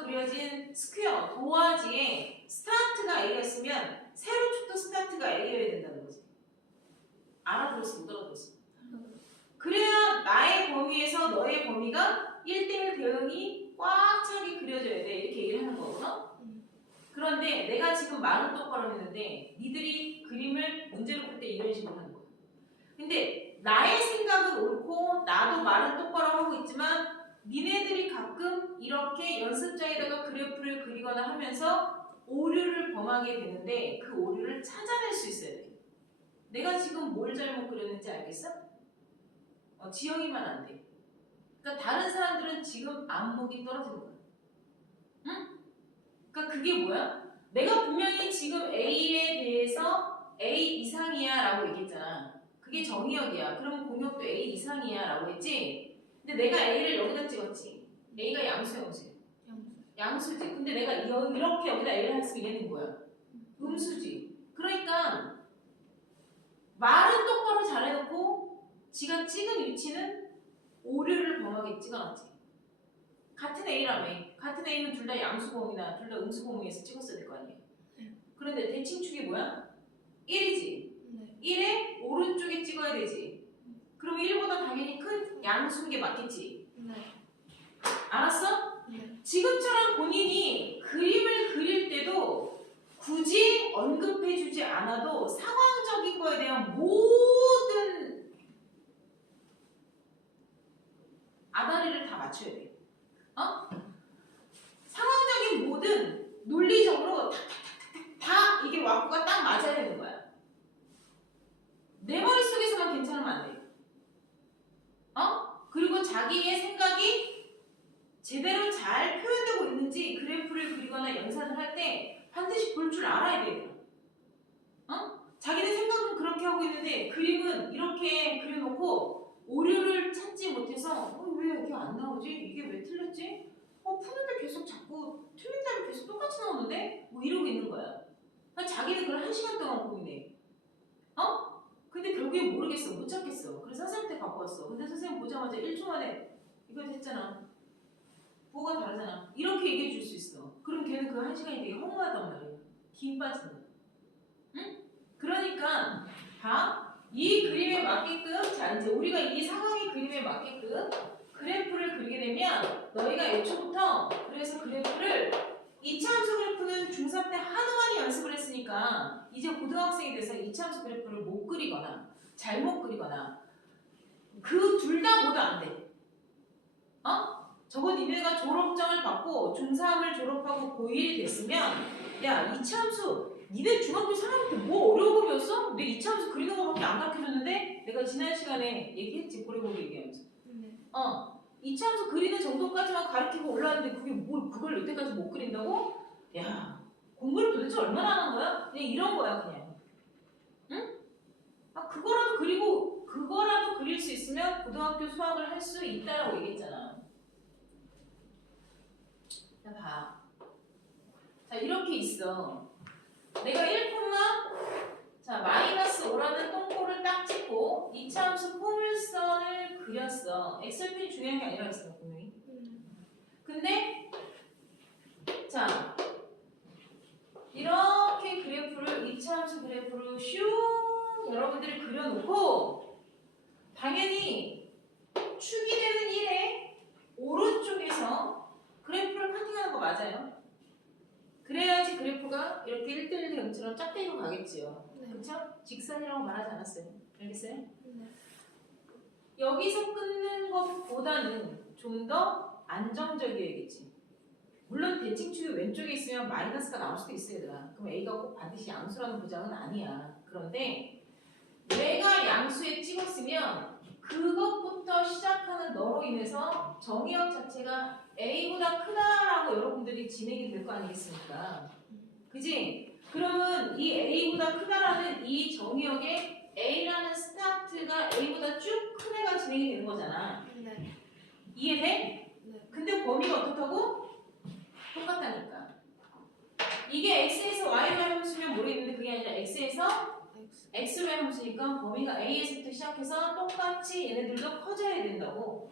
그려진 스퀘어 도화지에 스타트가 A였으면 세로축도 스타트가 A여야 된다는 거지. 알아들었어? 못 알아들었어? 그래야 나의 범위에서 너의 범위가 1대1 대응이 꽉 차게 그려져야 돼. 이렇게 얘기를 하는 거구나. 그런데 내가 지금 말은 똑바로 했는데 니들이 그림을 문제로 풀 때 이런 식으로 하는 거야. 근데 나의 생각은 옳고 나도 말은 똑바로 하고 있지만 니네들이 가끔 이렇게 연습장에다가 그래프를 그리거나 하면서 오류를 범하게 되는데 그 오류를 찾아낼 수 있어야 돼. 내가 지금 뭘 잘못 그렸는지 알겠어? 지영이만 안 돼. 그러니까 다른 사람들은 지금 안목이 떨어지는 거야. 응? 그러니까 그게 뭐야? 내가 분명히 지금 A에 대해서 A 이상이야 라고 얘기했잖아. 그게 정의역이야. 그러면 공역도 A 이상이야 라고 했지? 근데 내가 A를 여기다 찍었지. A가 양수야, 음수야? 양수지. 근데 내가 이렇게 여기다 A를 했으면 얘는 뭐야? 음수지. 그러니까 말은 똑바로 잘해놓고 지가 찍은 위치는 오류를 범하게 찍어놨지. 같은 A라며. 같은 A면 둘 다 양수공이나 둘 다 음수공에서 찍었어야 될 거 아니에요. 그런데 대칭축이 뭐야? 1이지. 네. 1의 오른쪽에 찍어야 되지. 그럼 1보다 당연히 큰 양수인 게 맞겠지. 네. 알았어? 네. 지금처럼 본인이 그림을 그릴 때도 굳이 언급해주지 않아도 상황적인 거에 대한 모든 아다리를 다 맞춰야 돼. 상황적인 모든 논리적으로 다 이게 와꾸가 딱 맞아야 되는 거야. 내 머릿속에서만 괜찮으면 안 돼. 그리고 자기의 생각이 제대로 잘 표현되고 있는지 그래프를 그리거나 연산을 할 때 반드시 볼 줄 알아야 돼요. 자기네 생각은 그렇게 하고 있는데 그림은 이렇게 그려놓고 오류를 찾지 못해서 왜 이게 안 나오지? 이게 왜 틀렸지? 푸는데 계속 자꾸 틀린 답이 계속 똑같이 나오는데? 뭐 이러고 있는 거야. 자기는 그걸 1시간 동안 고민해. 근데 결국엔 모르겠어. 못 찾겠어. 그래서 선생님한테 갖고 왔어. 근데 선생님 보자마자 1초 만에 이거 됐잖아. 뭐가 다르잖아. 이렇게 얘기해 줄 수 있어. 그럼 걔는 그 1시간이 되게 허무하단 말이야. 김 빠지는 거야. 응? 그러니까 봐. 이 그림에 맞게끔 자 이제 우리가 이 상황의 그림에 맞게끔 그래프를 그리게 되면 너희가 애초부터 그래서 그래프를 이차함수 그래프는 중3 때 하도 많이 연습을 했으니까 이제 고등학생이 돼서 이차함수 그래프를 못 그리거나 잘못 그리거나 그 둘 다 모두 안 돼. 적어도 니네가 졸업장을 받고 중3을 졸업하고 고1이 됐으면 야 이차함수 니네 중학교 3학년 때 뭐 어려운 거 배웠어? 내 이차함수 그리는 거밖에 안 가르쳐줬는데 내가 지난 시간에 얘기했지 고래고래 얘기하면서 네. 이차함수 그리는 정도까지만 가르치고 올라왔는데 그게 뭘 그걸 여태까지 못 그린다고? 야 공부를 도대체 얼마나 하는 거야? 그냥 이런 거야 그냥. 응? 그거라도 그리고 그거라도 그릴 수 있으면 고등학교 수학을 할 수 있다라고 얘기했잖아. 자 봐. 자 이렇게 있어. 내가 1, 자 마이너스 5라는 똥꼬를 딱 찍고 이차함수 포물선을 그렸어. 엑셀필이 중요한 게 아니라 했어 분명히. 근데 자 이렇게 그래프를 이차함수 그래프를 슝 여러분들이 그려놓고 당연히 축이 되는 1의 오른쪽에서 그래프를 커팅하는 거 맞아요? 그래야지 그래프가 이렇게 1대1 되는 등처럼 짝대기로 가겠지요. 네. 그쵸? 직선이라고 말하지 않았어요. 알겠어요? 네. 여기서 끊는 것보다는 좀 더 안정적이어야겠지. 물론 대칭축이 왼쪽에 있으면 마이너스가 나올 수도 있어요, 얘들아. 그럼 A가 꼭 반드시 양수라는 보장은 아니야. 그런데 내가 양수에 찍었으면 그것부터 시작하는 너로 인해서 정의역 자체가 A보다 크다라고 여러분들이 진행이 될 거 아니겠습니까? 그지? 그러면 이 A보다 크다라는 이 정의역에 A라는 스타트가 A보다 쭉 큰 애가 진행이 되는 거잖아. 네. 이해돼? 네. 근데 범위가 어떻다고? 똑같다니까. 이게 x에서 y로 함수면 모르겠는데 그게 아니라 x에서 X. x로 함수니까 범위가 a에서부터 시작해서 똑같이 얘네들도 커져야 된다고.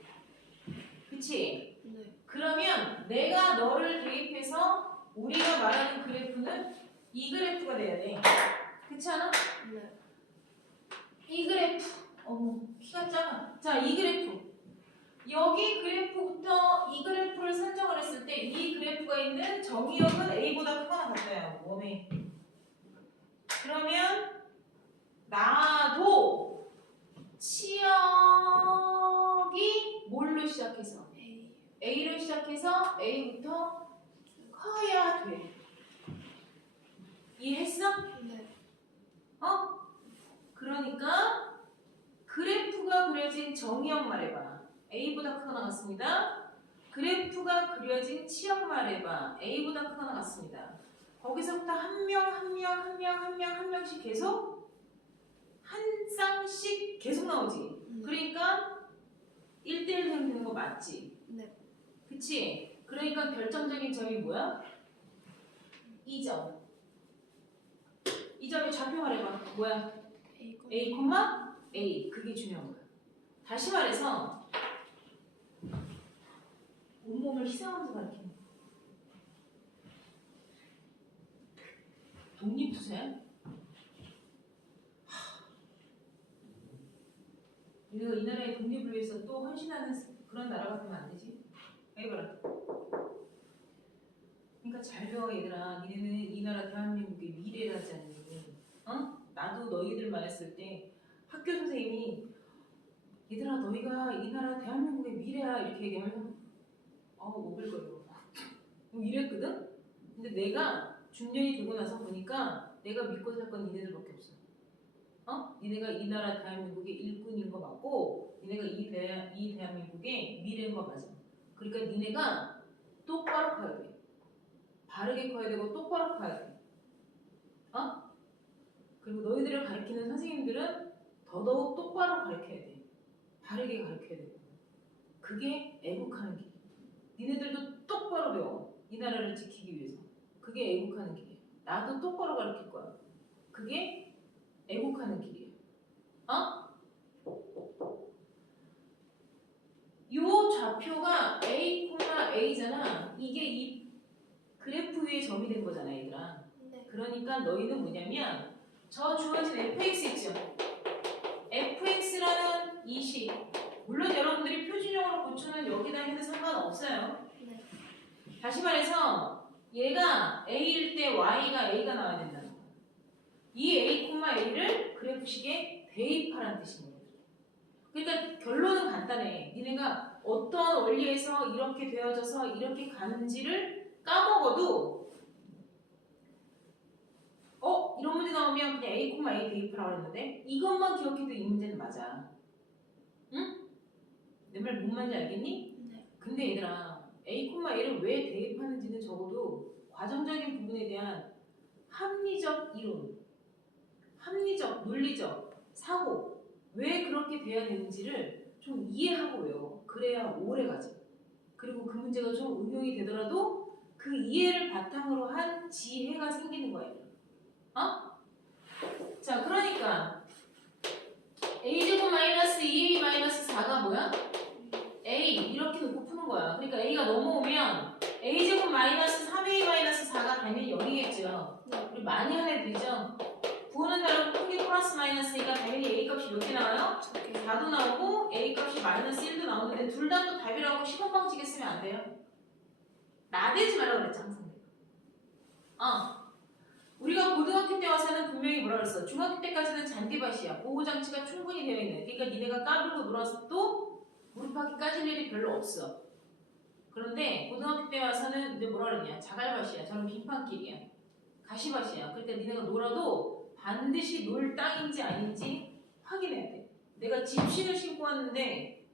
그치? 네. 그러면 내가 너를 대입해서 우리가 말하는 그래프는 이 그래프가 돼야 돼. 그렇지 않아? 네. 이 그래프. 어머, 키가 작아. 자, 이 그래프. 여기 그래프부터 이 그래프를 선정을 했을 때 이 그래프가 있는 정의역은 A보다 크거나 같아요. 웜에. 그러면 나도 치역이 뭘로 시작해서? A. A로 시작해서 A부터 커야 돼. 이해했어? 네. 어? 그러니까 그래프가 그려진 정의역 말해봐. A보다 크거나 같습니다. 그래프가 그려진 치역 말해봐. A보다 크거나 같습니다. 거기서부터 한 명씩 계속 한 쌍씩 계속 나오지. 그러니까 1대1 되는 거 맞지? 네. 그치? 그러니까 결정적인 점이 뭐야? 이 점. 이 점의 좌표 말해봐. 뭐야? A. A, A. 그게 중요한 거야. 다시 말해서 온몸을 희생하면서 가르치는 거야. 독립투사야? 우리가 이 나라의 독립을 위해서 또 헌신하는 그런 나라가 되면 안 되지? 해봐라. 그러니까 잘 배워 얘들아. 니네는 이 나라 대한민국의 미래라지 않니? 어? 나도 너희들만 했을 때 학교 선생님이 얘들아 너희가 이 나라 대한민국의 미래야 이렇게 얘기하면 오글거려. 이랬거든? 근데 내가 중년이 되고 나서 보니까 내가 믿고 살 건 니네들밖에 없어. 니네가 이 나라 대한민국의 일꾼인 거 맞고 니네가 이 대한민국의 미래인 거 맞아. 그러니까 니네가 똑바로 커야 돼. 바르게 커야 되고 똑바로 커야 돼. 그리고 너희들을 가르치는 선생님들은 더더욱 똑바로 가르쳐야 돼. 바르게 가르쳐야 되고. 그게 애국하는 길. 니네들도 똑바로 배워. 이 나라를 지키기 위해서. 그게 애국하는 길이야. 나도 똑바로 가르칠 거야. 그게 애국하는 길이야. 요 좌표가 A, A잖아. 이게 이 그래프 위에 점이 된 거잖아, 얘들아. 네. 그러니까 너희는 뭐냐면 저 주어진 fx 있죠? fx라는 이 식. 물론 여러분들이 표준형으로 고추는 여기다 해도 상관없어요. 네. 다시 말해서 얘가 a일 때 y가 a가 나와야 된다는 거야. 이 a, a를 그래프식에 대입하라는 뜻입니다. 그러니까 결론은 간단해. 니네가 어떤 원리에서 이렇게 되어져서 이렇게 가는지를 까먹어도 이런 문제 나오면 그냥 a, a 대입하라고 했는데 이것만 기억해도 이 문제는 맞아. 응? 내 말 뭔 말인지 알겠니? 네. 근데 얘들아 a, a를 왜 대입하는지는 적어도 과정적인 부분에 대한 합리적 이론, 합리적, 논리적 사고 왜 그렇게 돼야 되는지를 좀 이해하고 외워. 그래야 오래 가지. 그리고 그 문제가 좀 응용이 되더라도 그 이해를 바탕으로 한 지혜가 생기는 거예요. 자, 그러니까 a제곱 마이너스 2a 마이너스 4가 뭐야? a 이렇게 놓고 푸는 거야. 그러니까 a가 넘어오면 a제곱 마이너스 3a 마이너스 4가 당연히 0이겠죠. 네. 우리 많이 한 애들이죠. 부호는 다르고 크게 플러스 마이너스니까 당연히 a 값이 몇 개 나와요? 4도 나오고 a 값이 마이너스 1도 나오는데 둘 다 또 답이라고 시범 방식에 쓰면 안 돼요. 나대지 말라고 그랬지 항상. 우리가 고등학교 때 와서는 분명히 뭐라 그랬어? 중학교 때까지는 잔디밭이야. 보호장치가 충분히 되어 있는. 그러니까 니네가 까불고 놀아도 무릎팍이 까질 일이 별로 없어. 그런데 고등학교 때 와서는 이제 뭐라 그러냐? 자갈밭이야. 저는 빙판길이야. 가시밭이야. 그러니까 니네가 놀아도 반드시 놀 땅인지 아닌지 확인해야 돼. 내가 집신을 신고 왔는데,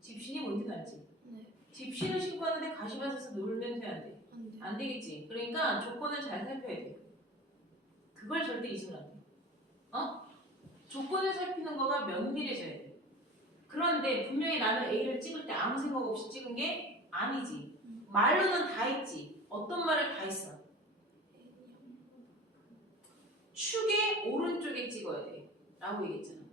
집신이 뭔지 알지? 네. 집신을 신고 왔는데 가시밭에서 놀면 돼, 안 돼? 안 돼. 안 되겠지. 그러니까 조건을 잘 살펴야 돼. 그걸 절대 잊으면 안 돼. 조건을 살피는 거가 면밀해져야 돼. 그런데 분명히 나는 A를 찍을 때 아무 생각 없이 찍은 게 아니지. 말로는 다 했지. 어떤 말을 다 했어. 축의 오른쪽에 찍어야 돼. 라고 얘기했잖아.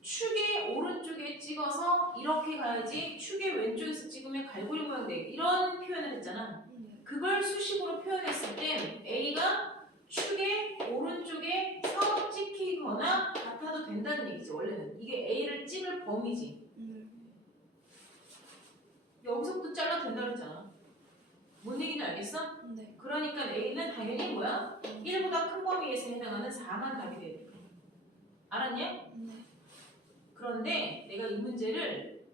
축의 오른쪽에 찍어서 이렇게 가야지 축의 왼쪽에서 찍으면 갈고리 모양 돼. 이런 표현을 했잖아. 네. 그걸 수식으로 표현했을 땐 A가 축의 오른쪽에서 찍히거나 같아도 된다는 얘기지. 원래는 이게 A를 찍을 범위지. 여기서부터 잘라도 된다 그랬잖아. 뭔 얘기인지 알겠어? 네. 그러니까 A는 당연히 뭐야? 1보다 큰 범위에서 해당하는 4만 답이 돼야 돼. 알았냐? 네. 그런데 내가 이 문제를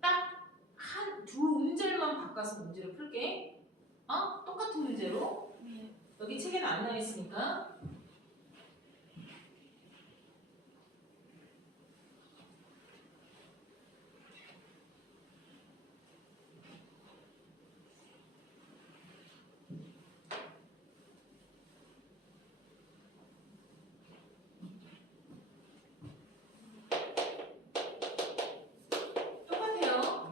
딱 두 음절만 바꿔서 문제를 풀게. 똑같은 문제로. 네. 여기 책에는 안 나와 있으니까. 똑같아요.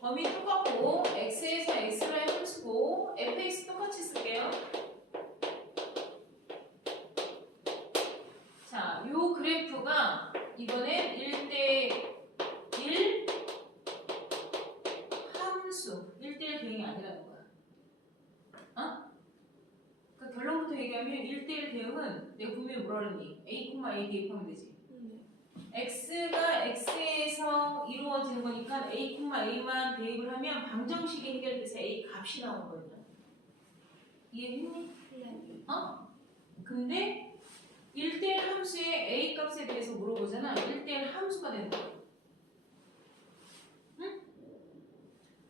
범위 똑같고 x에서 x라인 함수고 fx 똑같이 쓸게요. 자, 요 그래프가 이번엔 1대1 함수 1대1 대응이 아니라는 거야. 그러니까 결론부터 얘기하면 1대1 대응은 내가 분명히 뭐라 그랬니? a, a 대입하면 되지. x가 x에서 이루어지는 거니까 a, a만 대입을 하면 방정식이 해결돼서 a 값이 나오는 거거든. 이해했니? 네. 근데 1대1 함수의 a 값에 대해서 물어보잖아. 1대1 함수가 되는 거야. 응?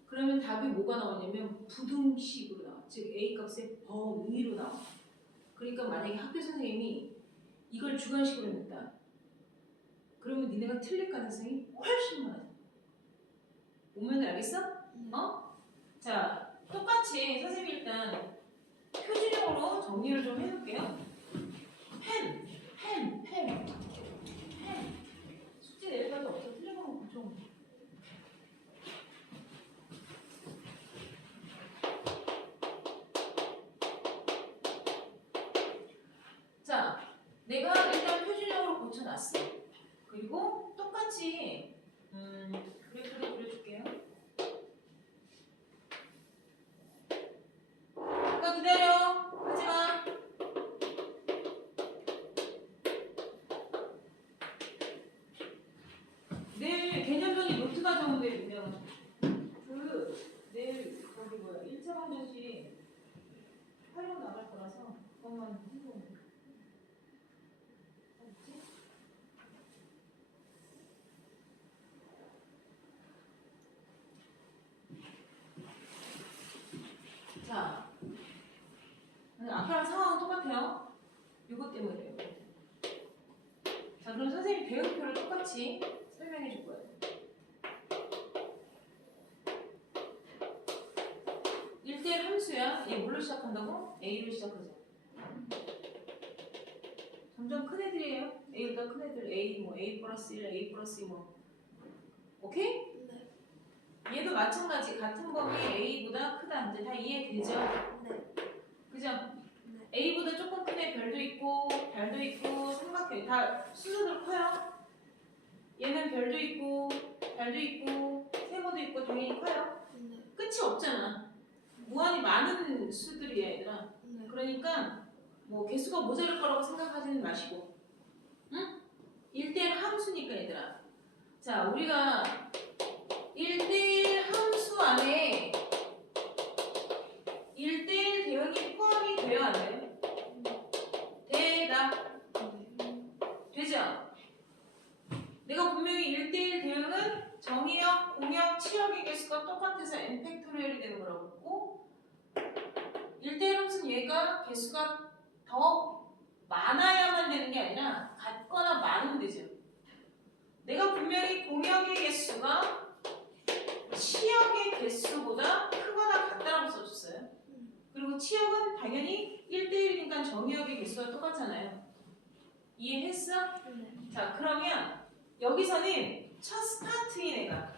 그러면 답이 뭐가 나오냐면 부등식으로 나와. 즉 a 값의 범위로 나와. 그러니까 만약에 학교 선생님이 이걸 주관식으로 냈다. 그러면 니네가 틀릴 가능성이 훨씬 많아. 오면 알겠어? 자, 똑같이 선생님이 일단 표준형으로 정리를 좀 해놓을게요. 펜. 숙제 내일 가도 없어. 틀린 거면 좀. 자, 내가 일단 표준형으로 고쳐놨어. 그리고 똑같이 그래프를 그려줄게요. 잠깐 기다려. 하지마. 내일 개념정리 노트 가져오는데 유명한 내일 거기 뭐야 1차 방정식 활용 나갈 거라서 그것만 해보면 돼. 알겠지? 자, 아까랑 상황은 똑같아요. 이것 때문에 그래요. 자, 그럼 선생님 대응표를 똑같이 설명해 줄 거예요. 1대1 함수야. 얘 뭘로 시작한다고? A로 시작하죠. 점점 큰 애들이에요. A보다 큰 애들. A, A 플러스 1, A 플러스 2 오케이? 네. 얘도 마찬가지. 같은 범위에 A보다 크다. 이제 다 이해되죠? 네. 그죠? 네. A보다 조금 큰 애 별도 있고, 달도 있고, 삼각형 다 순서대로 커요. 얘는 별도 있고, 달도 있고, 세모도 있고, 당연히 커요. 네. 끝이 없잖아. 무한히 많은 수들이야, 얘들아. 네. 그러니까 뭐 개수가 모자랄 거라고 생각하지는 마시고, 응? 1대1 함수니까 얘들아. 자, 우리가 1대1 함수 안에 공역, 치역의 개수가 똑같아서 n 팩토리얼이 되는 거라고 했고 1대1 함수는 얘가 개수가 더 많아야만 되는 게 아니라 같거나 많으면 되죠. 내가 분명히 공역의 개수가 치역의 개수보다 크거나 같다라고 써줬어요. 그리고 치역은 당연히 1대1이니까 정의역의 개수가 똑같잖아요. 이해했어? 네. 자, 그러면 여기서는 첫 스타트인 애가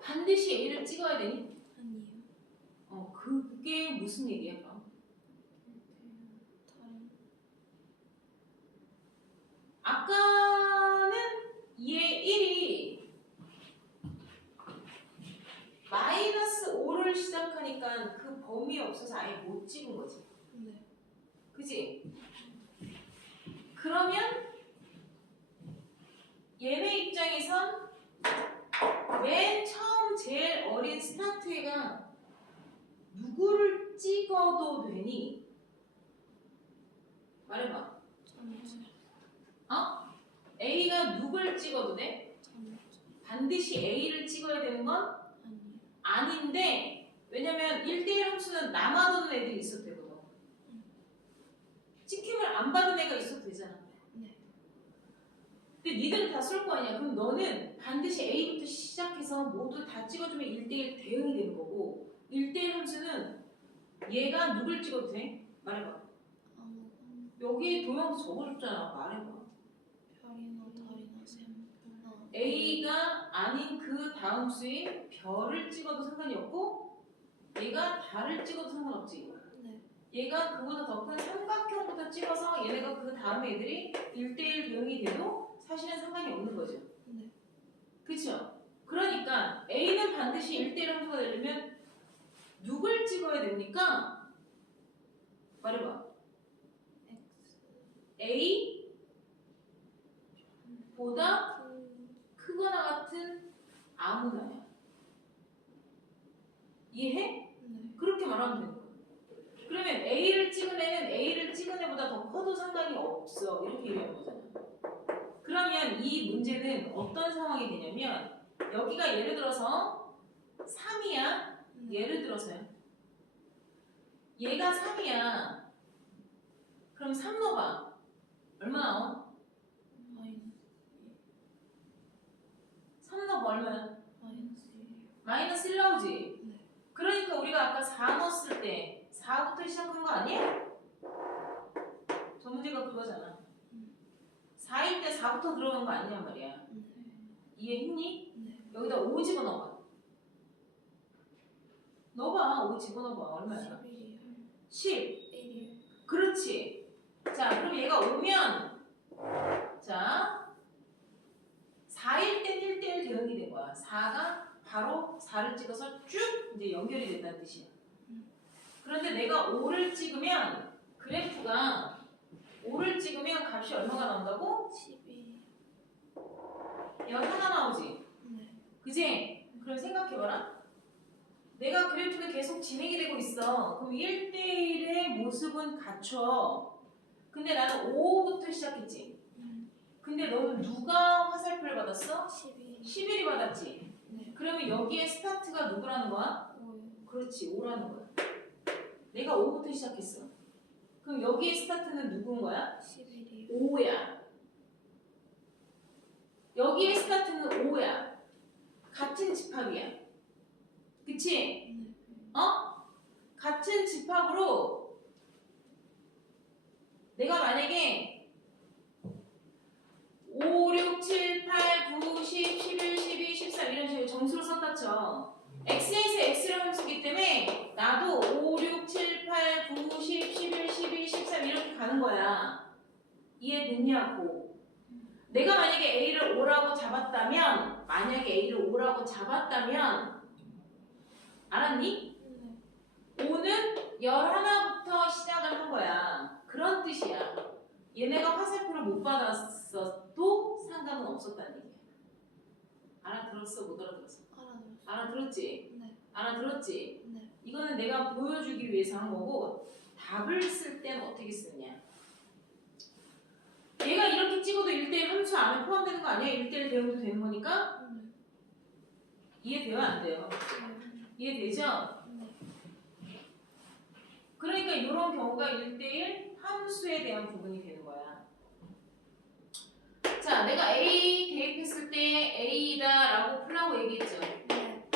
반드시 A를 찍어야 되니? 아니요. 그게 무슨 얘기야? 그럼? 다른. 아까는 얘 1이 -5를 시작하니까 그 범위 없어서 아예 못 찍은 거지. 네. 그지? 그러면 얘네 입장에선 맨 처음 제일 어린 스타트애가 누구를 찍어도 되니? 말해봐. 전체. A가 누굴 찍어도 돼? 전체. 반드시 A를 찍어야 되는 건 아니요. 아닌데 왜냐면 1대1 함수는 남아도는 애들이 있어도 되거든. 찍힘을 안 받은 애가 있어도 되잖아. 네. 근데 니들은 다 쏠 거 아니야. 그럼 너는 반드시 A부터 시작해서 모두 다 찍어주면 1대1 대응이 되는 거고 1대1 함수는 얘가 누굴 찍어도 돼? 말해봐. 아무거나. 여기 도형도 적어줬잖아. 말해봐. 별이나 달이나 샘. A가 아닌 그 다음 수인 별을 찍어도 상관이 없고 얘가 달을 찍어도 상관없지. 네. 얘가 그보다 더 큰 삼각형부터 찍어서 얘네가 그 다음 애들이 1대1 대응이 돼도 사실은 상관이 없는 거죠. 네. 그쵸? 그러니까 A는 반드시 1대1 함수가 되려면 누굴 찍어야 됩니까? 말해봐. X. A 보다 큰. 크거나 같은 아무나야. 이해해? 네. 그렇게 말하면 되는 거야. 그러면 A를 찍은 애는 A를 찍은 애보다 더 커도 상관이 없어. 이렇게 얘기하는 거잖아. 그러면 이 문제는 어떤 상황이 되냐면 여기가 예를 들어서 3이야. 네. 예를 들어서요. 얘가 3이야. 그럼 3 넣어봐. 얼마 나와? 마이너스. 3 넣어봐. 얼마야? 마이너스 1이요. 마이너스 1 나오지? 네. 그러니까 우리가 아까 4 넣었을 때 4부터 시작한 거 아니야? 저 문제가 그거잖아. 4일 때 4부터 들어간 거 아니냔 말이야. 네. 이해했니? 네. 여기다 5 집어넣어봐. 넣어봐. 5 집어넣어봐. 얼마야? 11이요. 10. 1이요. 그렇지. 자, 그럼 얘가 오면 자 4일 땐 1대1 대응이 된 거야. 4가 바로 4를 찍어서 쭉 이제 연결이 된다는 뜻이야. 그런데 내가 5를 찍으면 그래프가 5를 찍으면 값이 얼마가 나온다고? 12. 얘가 하나 나오지? 네. 그지? 그럼 생각해봐라. 내가 그래프는 계속 진행이 되고 있어. 그럼 1대1의 모습은 갖춰. 근데 나는 5부터 시작했지? 근데 너는 누가 화살표를 받았어? 12. 11이 받았지? 네. 그러면 여기에 스타트가 누구라는 거야? 5요. 그렇지, 5라는 거야. 내가 5부터 시작했어. 그럼 여기에 스타트는 누구인 거야? 11이요. 5야. 여기에 스타트는 5야. 같은 집합이야. 그치? 네. 같은 집합으로 내가 만약에 5, 6, 7, 8, 9, 10, 11, 12, 13 이런 식으로 정수를 썼다 쳐. x에서 x를 함수기 때문에 나도 5, 6, 7, 8, 9, 10, 11, 12, 13 이렇게 가는 거야. 이해됐냐고. 내가 만약에 a를 5라고 잡았다면 알았니? 네. 5는 11부터 시작을 한 거야. 그런 뜻이야. 얘네가 화살표를 못 받았어도 상관은 없었다는 얘기야. 알아들었어? 못 알아들었어? 알아들었어요. 알아들었지? 네. 알아들었지? 네. 이거는 내가 보여주기 위해서 한 거고 답을 쓸 땐 어떻게 쓰냐? 함수 안에 포함되는 거 아니야? 1대1 대응도 되는 거니까? 네. 이해돼요? 안 돼요? 이해되죠? 그러니까 이런 경우가 1대1 함수에 대한 부분이 되는 거야. 자, 내가 A 대입했을 때 A다 라고 풀라고 얘기했죠. 네.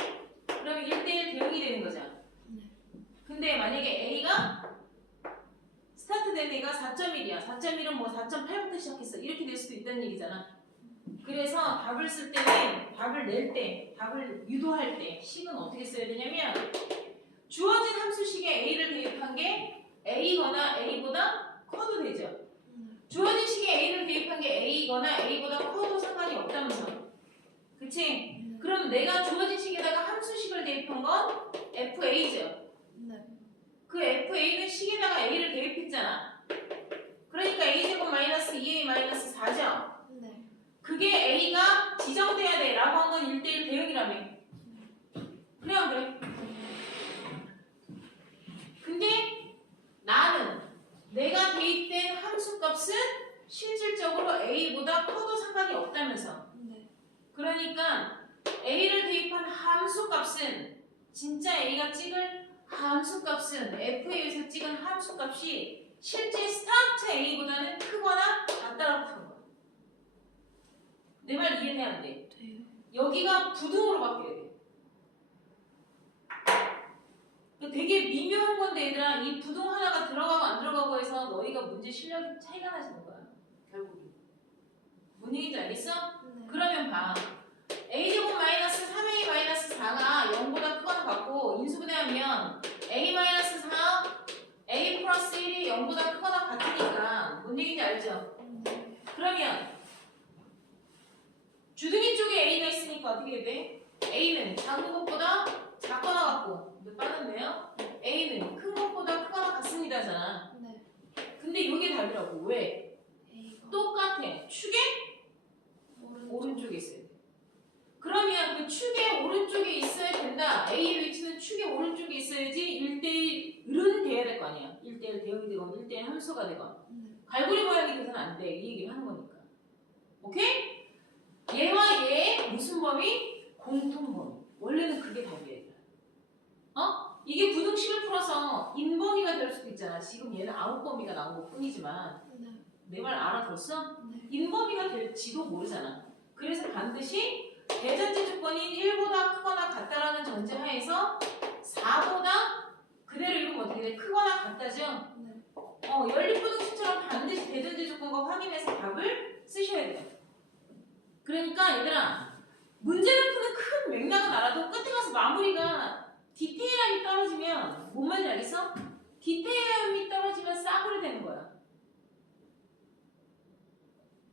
그러면 1대1 대응이 되는 거죠. 네. 근데 만약에 A가 스타트 된 애가 4.1이야. 4.1은 뭐 4.8부터 시작했어. 이렇게 될 수도 있다는 얘기잖아. 그래서 답을 쓸 때는 답을 낼 때, 답을 유도할 때 식은 어떻게 써야 되냐면 주어진 함수식에 A를 대입한 게 A거나 A보다 커도 되죠. 주어진 식에 A를 대입한 게 A거나 A보다 커도 상관이 없다면서. 그치? 그럼 내가 주어진 식에다가 함수식을 대입한 건 FA죠. 네. 그 FA는 식에다가 A를 대입했잖아. 그러니까 A제곱 마이너스 2A 마이너스 4죠. 네. 그게 A가 지정돼야 돼 라고 한 건 1대1 대응이라며. 그래 안 그래? 근데 나는 내가 대입된 함수값은 실질적으로 A보다 커도 상관이 없다면서. 네. 그러니까 A를 대입한 함수값은 진짜 A가 찍을 함수값은 FA에서 찍은 함수값이 실제 스타트 A보다는 크거나 같다라고 푸는 거야. 내 말 이해돼 안 돼? 돼요. 여기가 부등으로 바뀌어야 돼. 되게 미묘한 건데 얘들아, 이 부등 하나가 들어가고 안 들어가고 해서 너희가 문제 실력이 차이가 나시는 거야. 결국에. 뭔 얘기인지 알겠어? 네. 그러면 봐. A제곱 마이너스 3A 마이너스 4가 0보다 크거나 같고 인수분해하면 A 마이너스 4, A 플러스 1이 0보다 크거나 같으니까 뭔 얘기인지 알죠? 네. 그러면 주둥이 쪽에 A가 있으니까 어떻게 돼? A는 작은 것보다 작거나 같고 이제 빠졌네요. A는 큰 것보다 크거나 같습니다잖아. 네. 근데 이게 답이라고. 왜? A가 똑같아. 축의 오른쪽. 오른쪽에 있어야 돼. 그러면 그 축의 오른쪽에 있어야 된다. A의 위치는 축의 오른쪽에 있어야지 1대1은 돼야 될 거 아니야. 1대1 대응이 되건 1대1 함수가 되건. 네. 갈고리 모양이 돼서는 안 돼. 이 얘기를 하는 거니까. 오케이? 얘와 얘의 무슨 범위? 공통 범위. 원래는 그게 답이에요. 이게 부등식을 풀어서 인범위가 될 수도 있잖아. 지금 얘는 아웃범위가 나온 것 뿐이지만 네. 내 말 알아들었어? 네. 인범위가 될지도 모르잖아. 그래서 반드시 대전제 조건이 1보다 크거나 같다라는 전제하에서 4보다 그대로 읽으면 어떻게 돼? 크거나 같다죠? 네. 연립부등식처럼 반드시 대전제 조건과 확인해서 답을 쓰셔야 돼요. 그러니까 얘들아, 문제를 푸는 큰 맥락은 알아도 끝에 가서 마무리가 디테일함이 떨어지면 뭔 말인지 알겠어? 디테일함이 떨어지면 싸구려 되는 거야.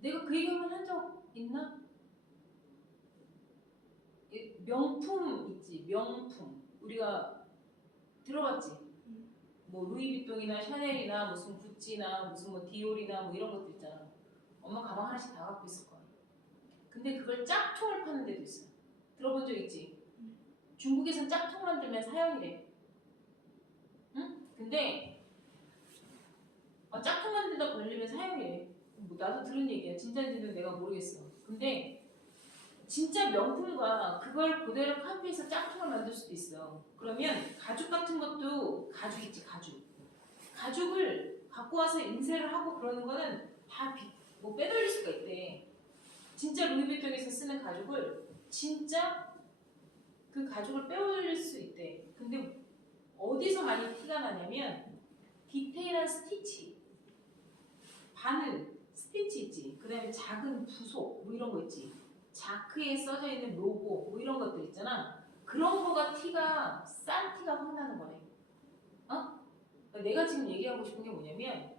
내가 그 얘기 한번 한 적 있나? 명품 있지, 명품. 우리가 들어봤지? 뭐 루이비통이나 샤넬이나 무슨 구찌나 무슨 뭐 디올이나 뭐 이런 것도 있잖아. 엄마 가방 하나씩 다 갖고 있을 거야. 근데 그걸 짝퉁을 파는 데도 있어. 들어본 적 있지? 중국에선 짝퉁 만들면 사형이래. 응? 근데 짝퉁 만들다 걸리면 사형이래. 뭐 나도 들은 얘기야. 진짜인지는 내가 모르겠어. 근데 진짜 명품과 그걸 그대로 카피해서 짝퉁을 만들 수도 있어. 그러면 가죽 같은 것도 가죽 있지, 가죽. 가죽을 갖고 와서 인쇄를 하고 그러는 거는 다 뭐 빼돌릴 수가 있대. 진짜 루이비통에서 쓰는 가죽을 진짜 그 가죽을 빼돌릴 수 있대. 근데 어디서 많이 티가 나냐면 디테일한 스티치, 바늘, 스티치 있지. 그 다음에 작은 부속 뭐 이런 거 있지. 자크에 써져 있는 로고 뭐 이런 것들 있잖아. 그런 거가 티가 싼 티가 확 나는 거네. 그러니까 내가 지금 얘기하고 싶은 게 뭐냐면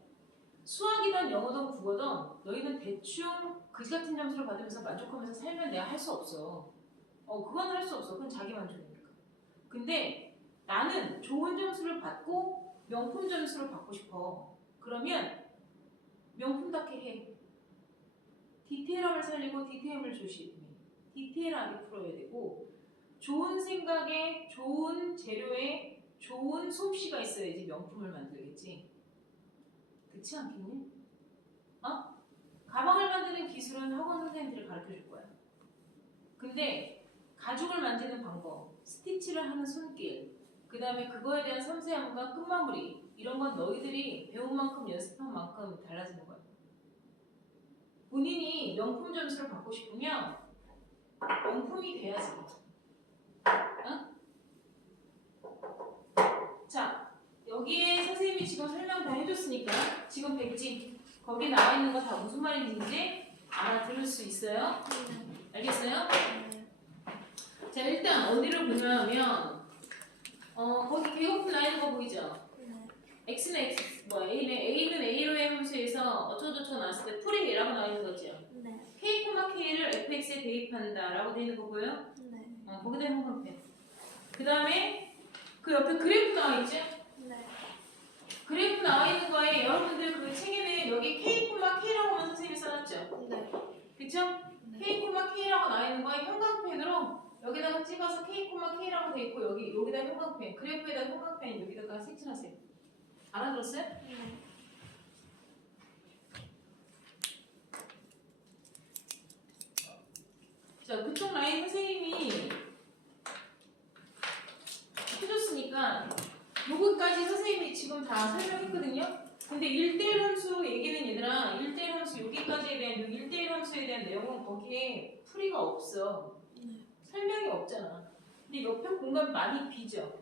수학이든 영어든 국어든 너희는 대충 그지 같은 점수를 받으면서 만족하면서 살면 내가 할 수 없어. 그건 할 수 없어. 그건 자기 만족이니까. 근데 나는 좋은 점수를 받고 명품 점수를 받고 싶어. 그러면 명품답게 해. 디테일함을 살리고 디테일을 조심해. 디테일하게 풀어야 되고 좋은 생각에 좋은 재료에 좋은 솜씨가 있어야지 명품을 만들겠지. 그렇지 않겠니? 가방을 만드는 기술은 학원 선생님들이 가르쳐 줄 거야. 근데 가죽을 만드는 방법, 스티치를 하는 손길, 그 다음에 그거에 대한 섬세함과 끝마무리 이런 건 너희들이 배운 만큼 연습한 만큼 달라지는 거야. 본인이 명품 점수를 받고 싶으면 명품이 돼야지. 응? 자, 여기에 선생님이 지금 설명 다 해줬으니까 지금 백지 거기 나와 있는 거 다 무슨 말인지 알아들을 수 있어요? 알겠어요? 자, 일단 어디를 보냐면 거기 계곡 나 있는 거 보이죠? x는 x a는 a로의 함수에서 어쩌고저쩌고 나왔을 때 풀이 a라고 나와 있는 거죠? k, k를 fx에 대입한다 라고 되어 있는 거 보여요? 거기다 형광펜. 그 다음에 그 옆에 그래프 나와 있죠? 그래프 나와 있는 거에 여러분들 그 책에는 여기 k, k라고만 선생님이 써놨죠? 그쵸? k, k라고 나와 있는 거에 형광펜으로 여기다가 찍어서 k, k라고 돼 있고 여기다 형광펜, 그래프에다 형광펜 여기다가 색칠하세요. 알아들었어요? 자, 그쪽 라인 선생님이 해줬으니까 요거까지 선생님이 지금 다 설명했거든요. 근데 1대1 함수 얘기는 얘들아 1대1 함수 여기까지에 대한 1대1 함수에 대한 내용은 거기에 풀이가 없어. 설명이 없잖아. 근데 옆에 공간 많이 비죠?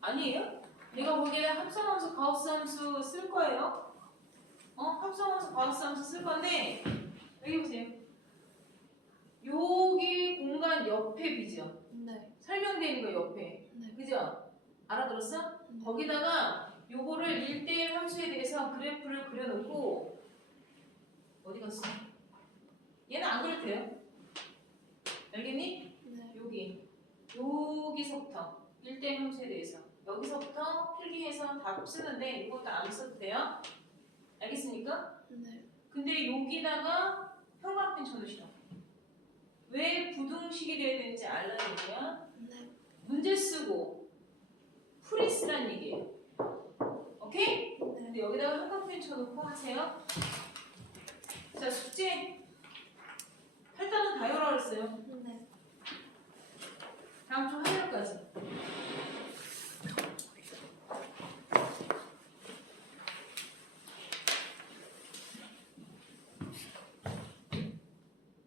아니에요? 내가 보기에는 합성함수, 가우스함수 쓸 거예요. 합성함수, 가우스함수 쓸 건데 여기 보세요. 여기 공간 옆에 비죠? 설명되어 있는 거 옆에. 그죠? 알아들었어? 거기다가 요거를 1대1 함수에 대해서 그래프를 그려놓고 어디 갔어? 얘는 안 그려도 돼요. 알겠니? 여기서부터 1대1 함수에 대해서 여기서부터 필기해서 다 쓰는데 이것도 안 써도 돼요. 알겠습니까? 근데 여기다가 형광펜 쳐놓으시라. 왜 부등식이 돼야 되는지 알려드리면 문제 쓰고 풀이 쓰란 얘기예요. 오케이? 근데 여기다가 형광펜 쳐놓고 하세요. 자, 숙제 8단은 다 열어 그랬어요. 다음 주 화요일까지.